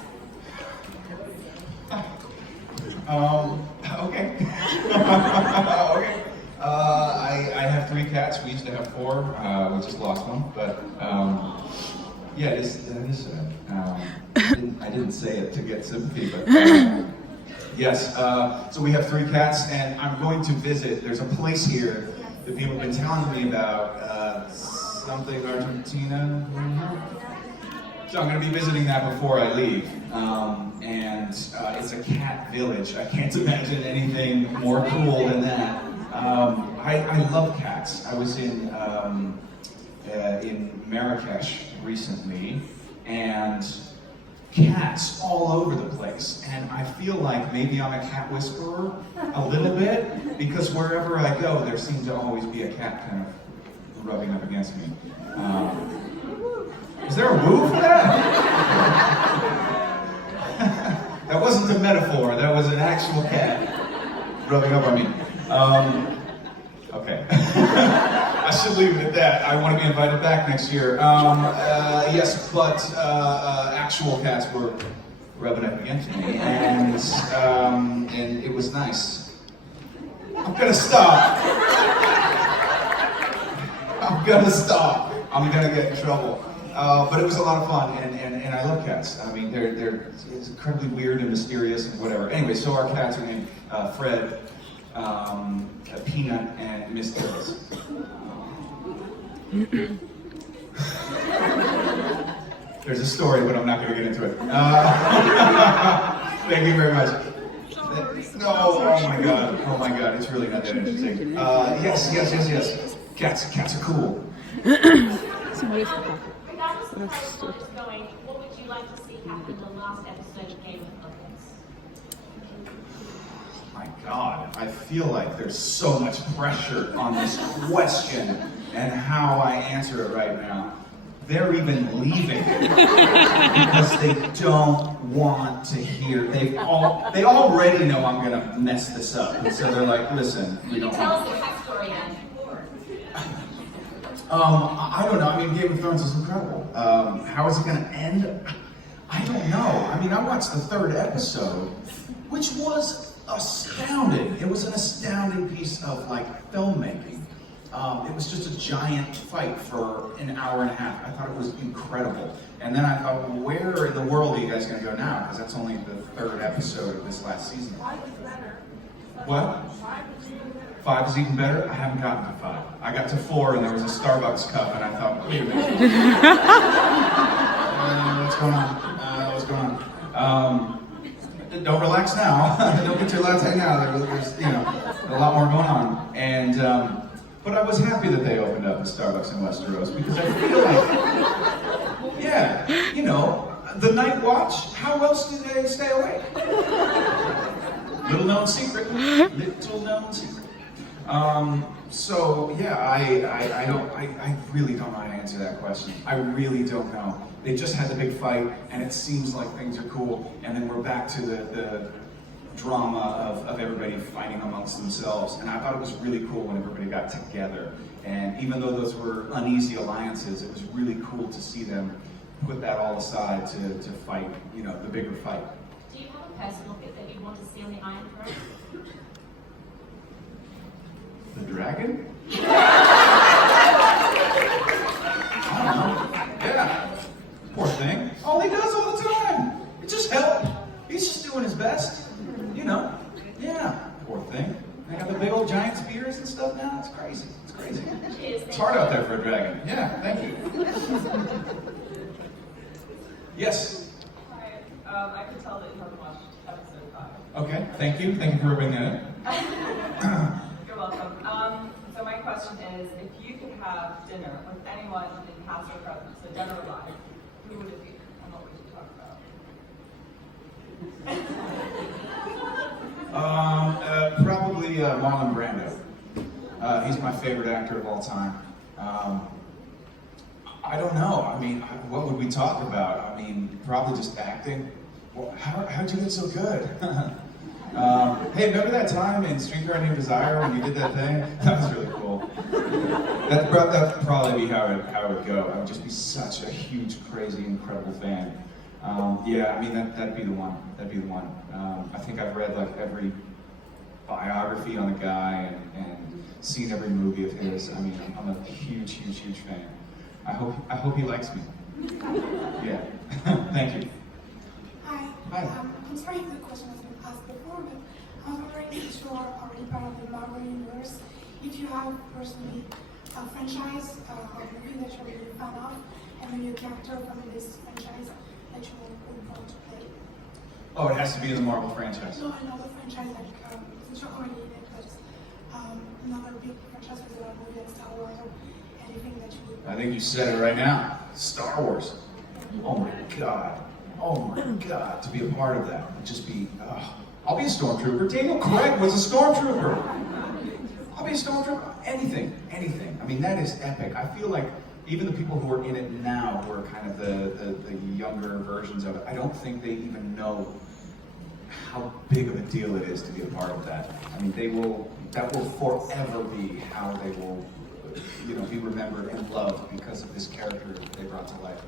Okay. Okay. I have 3 cats. We used to have 4. We just lost one. But yeah, that is sad. I didn't say it to get sympathy, but yes. So we have 3 cats, and I'm going to visit. There's a place here that people have been telling me about. Something Argentina. So I'm going to be visiting that before I leave. And it's a cat village. I can't imagine anything more cool than that. I love cats. I was in Marrakesh recently, and cats all over the place. And I feel like maybe I'm a cat whisperer a little bit, because wherever I go, there seems to always be a cat kind of rubbing up against me. Is there a woo for that? That wasn't a metaphor, that was an actual cat rubbing up on me. Okay. I should leave it at that. I want to be invited back next year. Yes, but actual cats were rubbing up against me, and it was nice. I'm gonna stop. I'm gonna get in trouble. But it was a lot of fun, and I love cats. I mean, it's incredibly weird and mysterious and whatever. Anyway, so our cats are named Fred, Peanut, and Miss Tillis. There's a story, but I'm not going to get into it. Thank you very much. No, oh my god, it's really not that interesting. Yes. Cats are cool. Regardless of how the story is going, what would you like to see happen in the last episode of Game of Thrones? My God, I feel like there's so much pressure on this question and how I answer it right now. They're even leaving because they don't want to hear. They already know I'm gonna mess this up, and so they're like, "Listen, we don't." Tell us the backstory then. I don't know. I mean, Game of Thrones is incredible. How is it gonna end? I don't know. I mean, I watched the 3rd episode, which was astounding. It was an astounding piece of like filmmaking. It was just a giant fight for an hour and a half. I thought it was incredible. And then I thought, well, where in the world are you guys going to go now? Because that's only the 3rd episode of this last season. 5 is better. What? 5 is even better? I haven't gotten to 5. I got to 4 and there was a Starbucks cup and I thought, wait a minute. What's going on? What's going on? Don't relax now. Don't get your latte now. There's a lot more going on. And but I was happy that they opened up a Starbucks in Westeros because I feel like, yeah, the Night Watch. How else do they stay awake? Little known secret. Little known secret. So yeah, I really don't know how to answer that question. I really don't know. They just had the big fight, and it seems like things are cool, and then we're back to the drama of everybody fighting amongst themselves. And I thought it was really cool when everybody got together. And even though those were uneasy alliances, it was really cool to see them put that all aside to fight, the bigger fight. Do you have a personal bit that you want to see on the Iron Throne? The dragon? I don't know. Yeah. Poor thing. All he does all the time. It just help. He's just doing his best. Yeah. Poor thing. They have the big old giant spears and stuff now. It's crazy. It's crazy. It's hard out there for a dragon. Yeah, thank you. Yes? Hi. I can tell that you haven't watched episode 5. Okay, thank you. Thank you for bringing that in. You're welcome. So my question is, if you could have dinner with anyone in past or present, so dead or alive, who would it be, and what would you talk about? Probably Marlon Brando. He's my favorite actor of all time. I don't know. I mean, what would we talk about? I mean, probably just acting. Well, how'd you get so good? Hey, remember that time in Streetcar Named Desire when you did that thing? That was really cool. That'd probably be how it would go. I would just be such a huge, crazy, incredible fan. Yeah, I mean, that'd be the one. That'd be the one. I think I've read like every biography on the guy and seen every movie of his. I mean, I'm a huge, huge, huge fan. I hope he likes me. Yeah. Thank you. Hi. Hi. I'm sorry if the question has been asked before, but I was wondering if you are already part of the Marvel Universe, if you have personally a franchise, a movie that you're really a fan of, and maybe a character from this franchise that you would want to play. Oh, it has to be in the Marvel franchise. No, I know the franchise, like, since you're already in it, but another big franchise with a movie like Star Wars or anything that you would. I think you said it right now. Star Wars. Oh my God. Oh my God. To be a part of that would just be. I'll be a stormtrooper. Daniel Craig was a stormtrooper. I'll be a stormtrooper. Anything. I mean, that is epic. I feel like even the people who are in it now, who are kind of the younger versions of it, I don't think they even know how big of a deal it is to be a part of that. I mean, that will forever be how they will, be remembered and loved because of this character that they brought to life.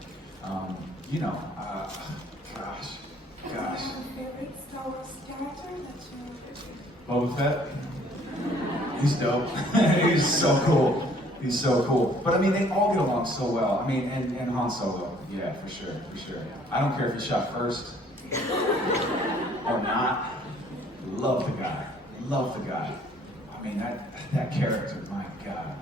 Gosh. Do you have a favorite Star Wars character that you? Boba Fett. He's dope. He's so cool. He's so cool. But I mean, they all get along so well. I mean, and Han Solo. Yeah, for sure. I don't care if he shot first or not. Love the guy. I mean, that character, my God.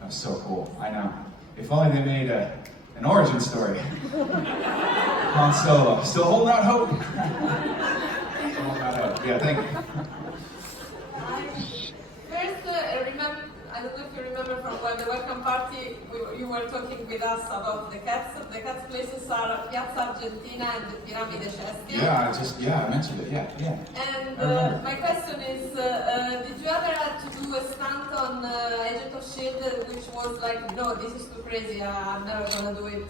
That's so cool. I know. If only they made an origin story. Han Solo. Still holding out hope. Yeah, thank you. First, I don't know if you remember from when there was with us about the cats. The cats places are Piazza Argentina and Piramide Cesti. Yeah, I mentioned it. Yeah. And my question is, did you ever have to do a stunt on Agent of Shield, which was like, no, this is too crazy. I'm never gonna do it.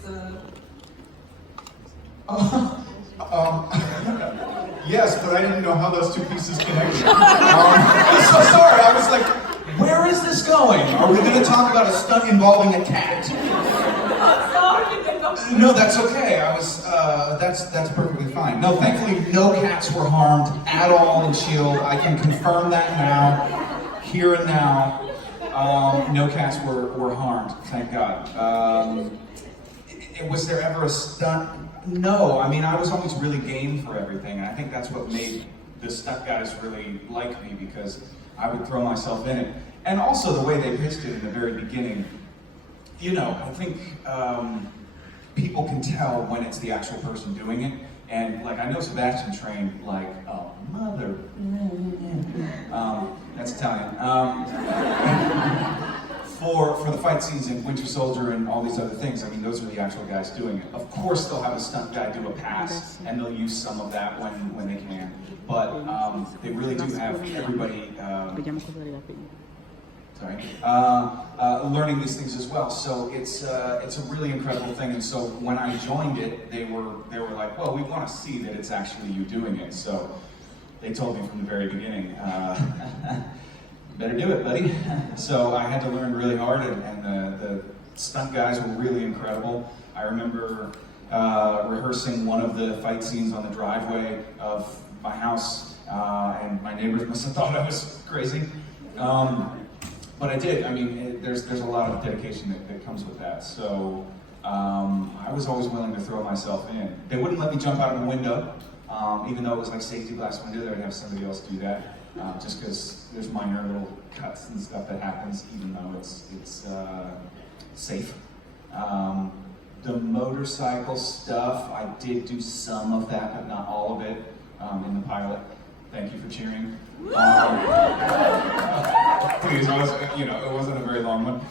Yes, but I didn't know how those two pieces connected. I'm so sorry. I was like, where is this going? Are we going to talk about a stunt involving a cat? I'm sorry. No, that's okay. I was. That's perfectly fine. No, thankfully, no cats were harmed at all in S.H.I.E.L.D. I can confirm that now, here and now. No cats were harmed. Thank God. Was there ever a stunt? No, I mean, I was always really game for everything, and I think that's what made the stunt guys really like me, because I would throw myself in it. And also the way they pitched it in the very beginning, you know, I think people can tell when it's the actual person doing it. And like, I know Sebastian trained like, oh, mother, that's Italian. For the fight scenes in Winter Soldier and all these other things, I mean, those are the actual guys doing it. Of course, they'll have a stunt guy do a pass, and they'll use some of that when they can. But they really do have everybody learning these things as well. So it's a really incredible thing. And so when I joined it, they were like, well, we want to see that it's actually you doing it. So they told me from the very beginning, better do it, buddy. So I had to learn really hard, and the stunt guys were really incredible. I remember rehearsing one of the fight scenes on the driveway of my house, and my neighbors must have thought I was crazy. But I did. I mean, there's a lot of dedication that comes with that. So I was always willing to throw myself in. They wouldn't let me jump out of the window, even though it was like safety glass window. They would have somebody else do that. Just because there's minor little cuts and stuff that happens, even though it's safe. The motorcycle stuff, I did do some of that, but not all of it in the pilot. Thank you for cheering. Please, it wasn't a very long one.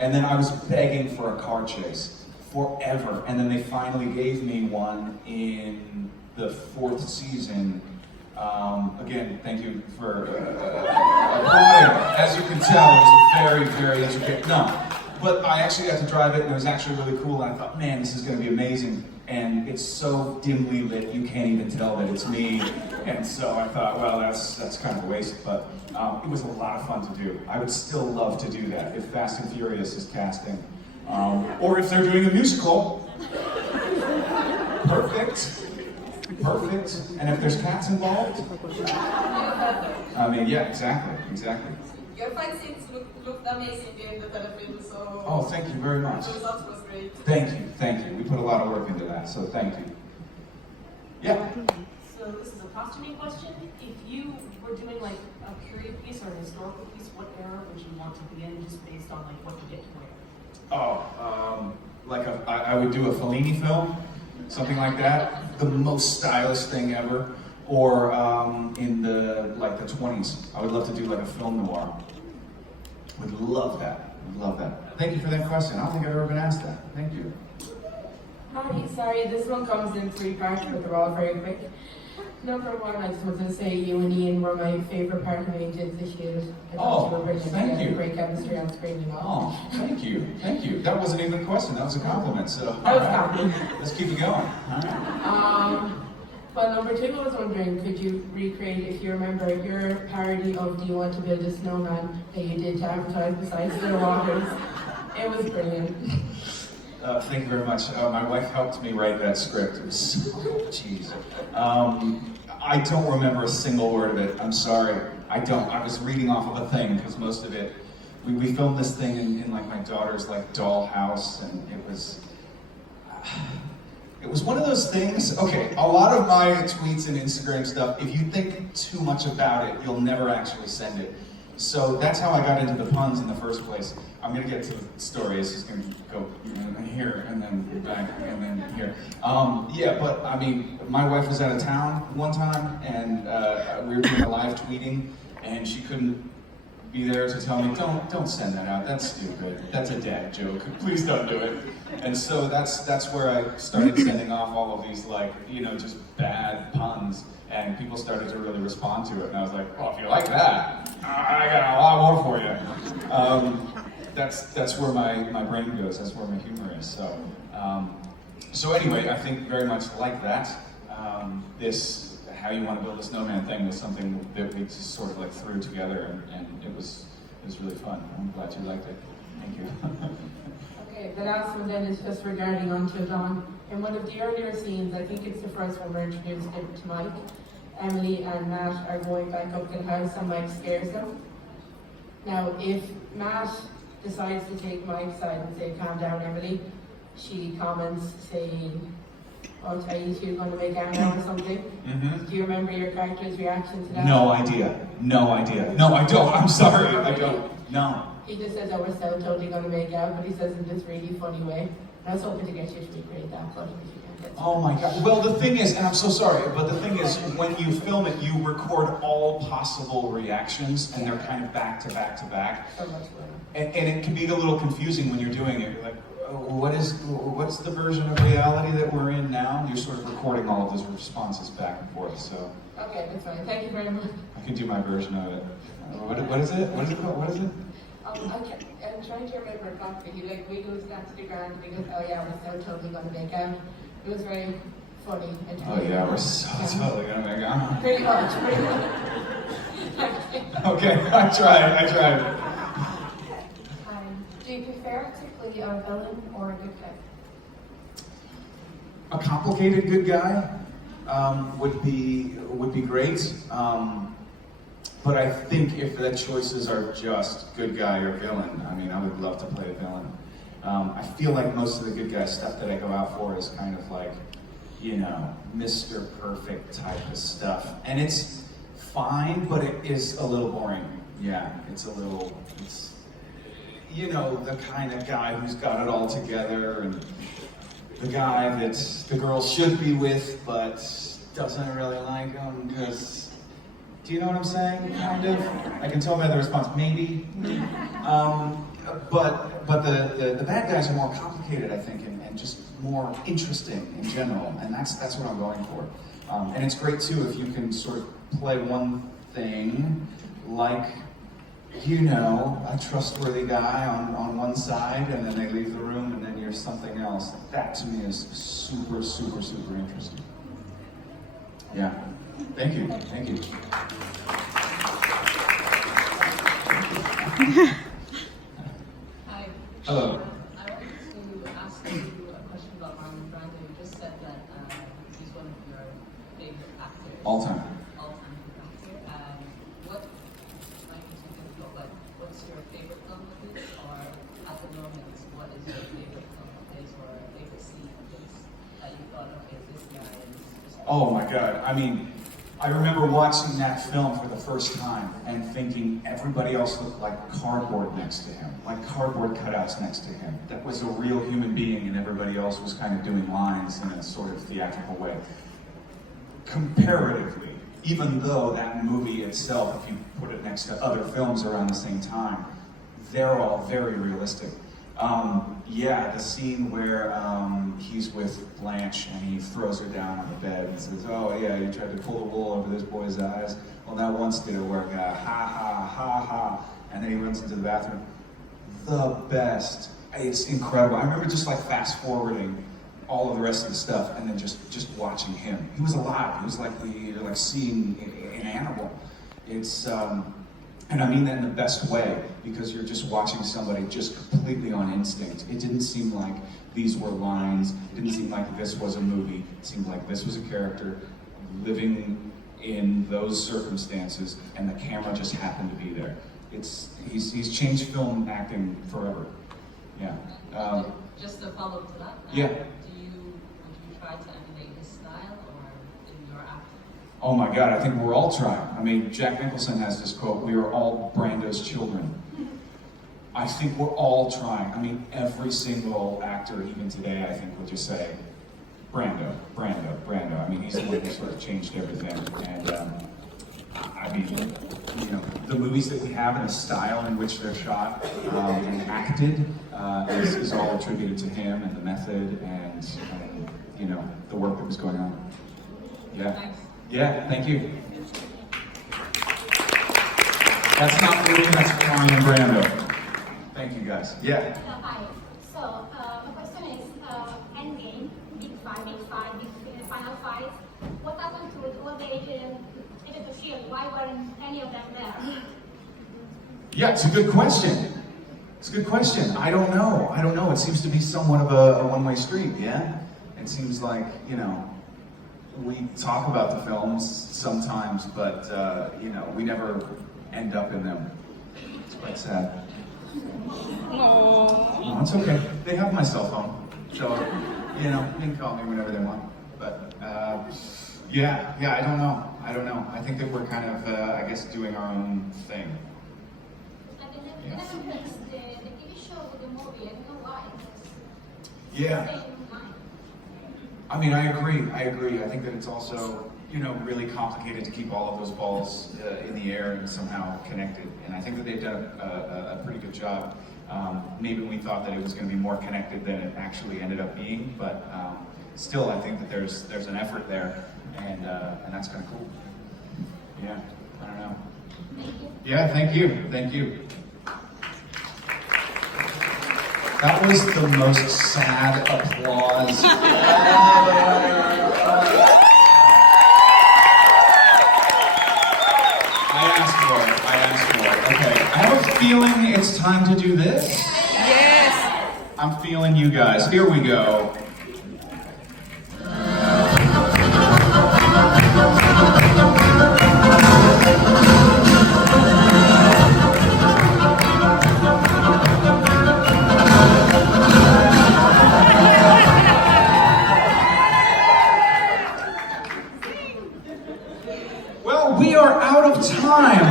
And then I was begging for a car chase forever, and then they finally gave me one in the 4th season. Again, thank you for applauding. As you can tell, it was a very, very intricate. No, but I actually got to drive it, and it was actually really cool. And I thought, man, this is going to be amazing. And it's so dimly lit, you can't even tell that it's me. And so I thought, well, that's kind of a waste. But it was a lot of fun to do. I would still love to do that if Fast and Furious is casting, or if they're doing a musical. Perfect. And if there's cats involved, I mean, yeah, exactly. Your fight scenes looked amazing in the telefilm, so... Oh, thank you very much. The results was great. Thank you. We put a lot of work into that, so thank you. Yeah? So this is a costuming question. If you were doing like a period piece or a historical piece, what era would you want to be in, just based on like what you get to wear? Oh, I would do a Fellini film, something like that. The most stylish thing ever. Or in the 20s. I would love to do like a film noir. Would love that. Thank you for that question. I don't think I've ever been asked that. Thank you. Hi, sorry, this one comes in 3 parts, but they're all very quick. Number 1, I just wanted to say you and Ian were my favourite part of Agents of S.H.I.E.L.D. Thank you. Great chemistry on screen, you know. Oh, thank you. That wasn't even a question, that was a compliment. So, That was a compliment. Let's keep it going. All right. Well, number 2, I was wondering, could you recreate, if you remember, your parody of Do You Want to Build a Snowman that you did to advertise besides Still Waters? It was brilliant. Thank you very much. My wife helped me write that script. It was so cheesy. I don't remember a single word of it. I'm sorry. I don't. I was reading off of a thing because most of it, we filmed this thing in like my daughter's like doll house, and it was one of those things. Okay, a lot of my tweets and Instagram stuff, if you think too much about it, you'll never actually send it. So that's how I got into the puns in the first place. I'm gonna get to the story. It's just gonna go here and then back and then here. Yeah, but I mean, my wife was out of town one time, and we were doing a live tweeting, and she couldn't be there to tell me, don't send that out, that's stupid, that's a dad joke, please don't do it. And so that's where I started sending off all of these, like, you know, just bad puns, and people started to really respond to it, and I was like, well, if you like that, I got a lot more for you. That's where my brain goes, that's where my humor is. So anyway, I think very much like that. This how you want to build a snowman thing was something that we just sort of like threw together, and it was really fun. I'm glad you liked it. Thank you. Okay, the last one then is just regarding Until Dawn. In one of the earlier scenes, I think it's the first one we're introduced to Mike, Emily and Matt are going back up to the house and Mike scares them. Now, if Matt decides to take Mike's side and say, calm down, Emily, she comments saying, oh, are you two going to make out now or something? Mm-hmm. Do you remember your character's reaction to that? No idea. No, I don't. I'm sorry. I don't. No. He just says, oh, we're still totally going to make out, but he says it in this really funny way. I was hoping to get you to recreate that, but if you can't get Oh my God. Well, the thing is, and I'm so sorry, but the thing is, when you film it, you record all possible reactions, and they're kind of back to back to back. So much fun. And it can be a little confusing when you're doing it. You're like, oh, what's the version of reality that we're in now? You're sort of recording all of those responses back and forth. So Okay, that's fine. Thank you very much. I can do my version of it. What is it? What is it called? What is it? I'm trying to remember exactly. He like wiggles down to the ground and he goes, oh yeah, we're so totally going to make out. It was very funny. Oh yeah, we're so totally gonna make out. Pretty much. Okay, I tried. Do you prefer to play a villain or a good guy? A complicated good guy would be great. But I think if the choices are just good guy or villain, I mean, I would love to play a villain. I feel like most of the good guy stuff that I go out for is kind of like, you know, Mr. Perfect type of stuff. And it's fine, but it is a little boring. Yeah, it's you know, the kind of guy who's got it all together, and the guy that the girl should be with, but doesn't really like him because, do you know what I'm saying? Kind of. I can tell by the response, maybe. But the bad guys are more complicated, I think, and just more interesting in general, and that's what I'm going for. And it's great too if you can sort of play one thing like, you know, a trustworthy guy on one side, and then they leave the room, and then you're something else. That to me is super, super, super interesting. Yeah. Thank you. Thank you. Hi. Hello. I wanted to ask you a question about Marlon Brando. You just said that he's one of your favorite actors. All time. All-time favorite actor. What might be too difficult, but what's your favorite film of his? Or at the moment, what is your favorite film of his or a favorite scene of his that you thought, okay, this guy is just... Oh my God. I mean, I remember watching that film for the first time and thinking everybody else looked like cardboard next to him, like cardboard cutouts next to him. That was a real human being, and everybody else was kind of doing lines in a sort of theatrical way. Comparatively, even though that movie itself, if you put it next to other films around the same time, they're all very realistic. Yeah, the scene where he's with Blanche and he throws her down on the bed and says, oh yeah, you tried to pull the wool over this boy's eyes. Well, that once didn't work. Ha ha, ha ha. And then he runs into the bathroom. The best. It's incredible. I remember just like fast forwarding all of the rest of the stuff and then just watching him. He was alive. He was like, you're like seeing an animal. It's, and I mean that in the best way, because you're just watching somebody just completely on instinct. It didn't seem like these were lines. It didn't seem like this was a movie. It seemed like this was a character living in those circumstances, and the camera just happened to be there. He's changed film acting forever. Yeah. Just a follow-up to that. Yeah. Would you try to emulate his style or in your acting? Oh my God, I think we're all trying. I mean, Jack Nicholson has this quote, we are all Brando's children. I think we're all trying. I mean, every single actor, even today, I think would just say, Brando, Brando, Brando. I mean, he's the one who sort of changed everything. And I mean, you know, the movies that we have and the style in which they're shot and acted is all attributed to him and the method and you know, the work that was going on. Yeah. Yeah, thank you. That's not me, that's Marlon Brando. Thank you guys. Yeah. Hi. So, my question is, Endgame, big fight, final fight. What happened to all the agents of S.H.I.E.L.D.? Why weren't any of them there? Yeah, it's a good question. It's a good question. I don't know. It seems to be somewhat of a one-way street, yeah? It seems like, you know, we talk about the films sometimes, but, you know, we never end up in them. It's quite sad. No, it's okay. They have my cell phone, so, you know, they can call me whenever they want. But, yeah, I don't know. I think that we're kind of, I guess, doing our own thing. The TV show with the movie, I don't know why. Yeah. I mean, I agree. I think that it's also, you know, really complicated to keep all of those balls in the air and somehow connected. And I think that they've done a pretty good job. Maybe we thought that it was going to be more connected than it actually ended up being, but still, I think that there's an effort there, and that's kind of cool. Yeah, I don't know. Yeah, thank you. That was the most sad applause. I asked for it. Okay, I have a feeling it's time to do this. Yes. I'm feeling you guys. Here we go. We are out of time.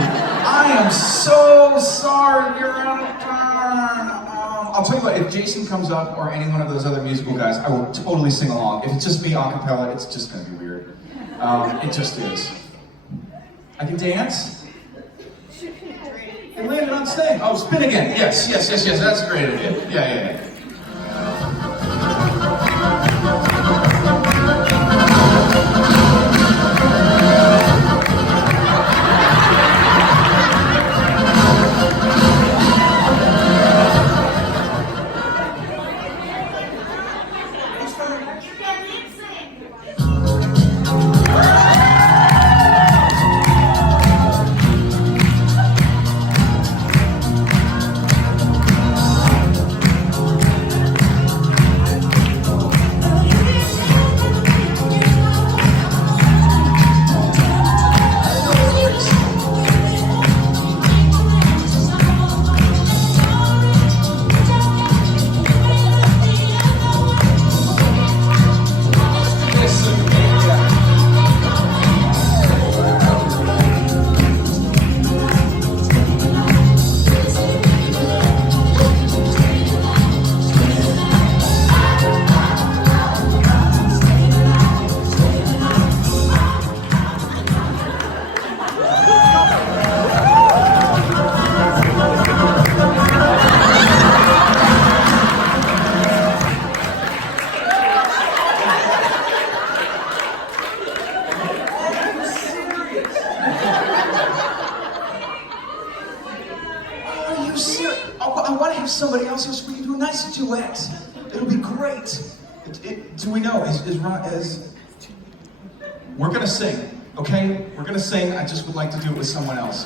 I am so sorry you're out of time. I'll tell you what, if Jason comes up or any one of those other musical guys, I will totally sing along. If it's just me a cappella, it's just gonna be weird. It just is. I can dance? And land it on stage. Oh, spin again. Yes. That's a great idea. Yeah. I want to have somebody else so we can do a nice duet. It'll be great. Do we know? We're gonna sing, okay? We're gonna sing. I just would like to do it with someone else.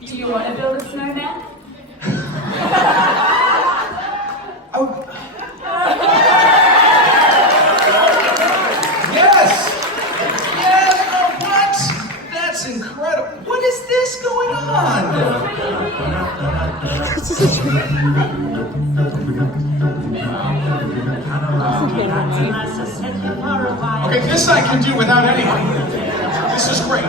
Do you want to build a snowman? Yes! Oh, what? That's incredible. What is this? this going on? Okay, this I can do without anything. This is great.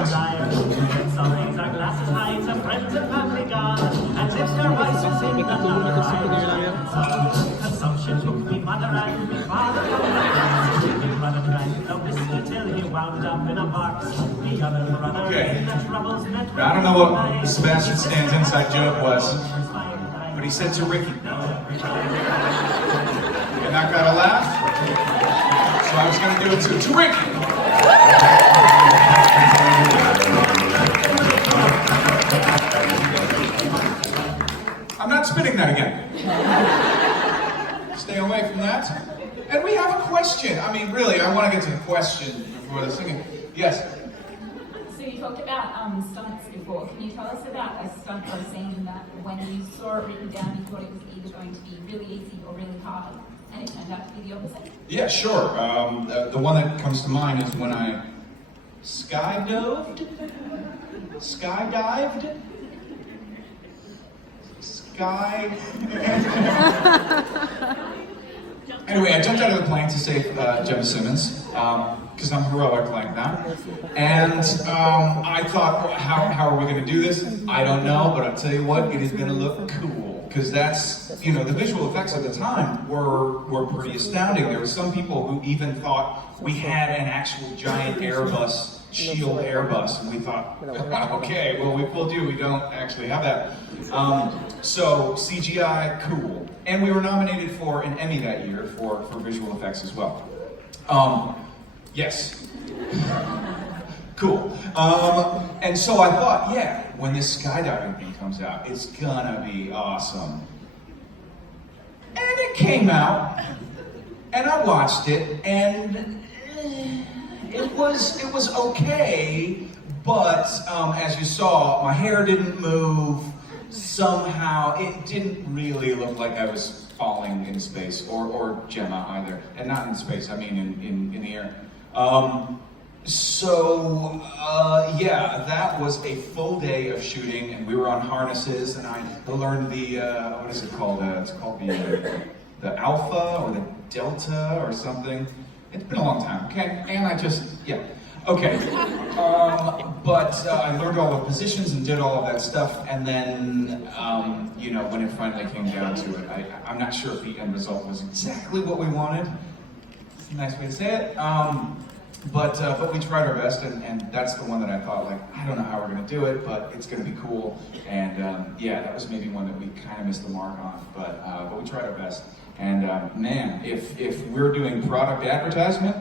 Okay. Now, I don't know what Sebastian Stan's inside joke was, but he said to Ricky. And that got a laugh, so I was going to do it to Ricky. I'm not spitting that again. Stay away from that. And we have a question. I mean, really, I want to get to the question before the singing. Yes? So you talked about stunts before. Can you tell us about a stunt or a scene that when you saw it written down, you thought it was either going to be really easy or really hard, and it turned out to be the opposite? Yeah, sure. The one that comes to mind is when I skydived. Anyway, I jumped out of the plane to save Gemma Simmons, because I'm heroic like that. And I thought, how are we going to do this? I don't know, but I'll tell you what, it is going to look cool. Because that's, the visual effects at the time were pretty astounding. There were some people who even thought we had an actual giant Airbus, Shield Airbus, and we thought, okay, well, we fooled you, we don't actually have that. So CGI, cool. And we were nominated for an Emmy that year for visual effects as well. Yes. Cool. And so I thought, yeah, when this skydiving thing comes out, it's gonna be awesome. And it came out, and I watched it, and it was okay, but as you saw, my hair didn't move. Somehow, it didn't really look like I was falling in space, or Gemma either, and not in space. I mean in the air. Yeah, that was a full day of shooting, and we were on harnesses, and I learned the, what is it called? It's called the Alpha, or the Delta, or something. It's been a long time, okay? And I just, yeah. Okay. But I learned all the positions and did all of that stuff, and then, when it finally came down to it, I'm not sure if the end result was exactly what we wanted. It's a nice way to say it. But we tried our best, and that's the one that I thought, like, I don't know how we're going to do it, but it's going to be cool. And yeah, that was maybe one that we kind of missed the mark on, but we tried our best. And man, if we're doing product advertisement,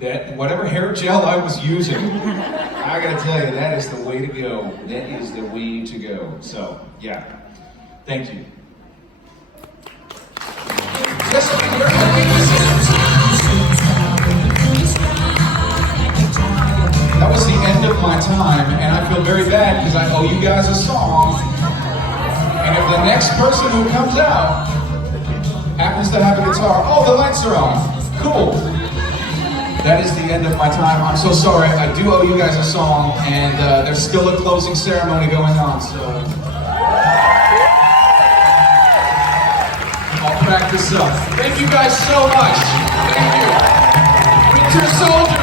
that whatever hair gel I was using, I got to tell you, that is the way to go. That is the way to go. So yeah, thank you. That was the end of my time, and I feel very bad because I owe you guys a song. And if the next person who comes out happens to have a guitar, oh, the lights are on. Cool. That is the end of my time. I'm so sorry. I do owe you guys a song, and there's still a closing ceremony going on, so I'll practice up. Thank you guys so much. Thank you. Winter Soldier.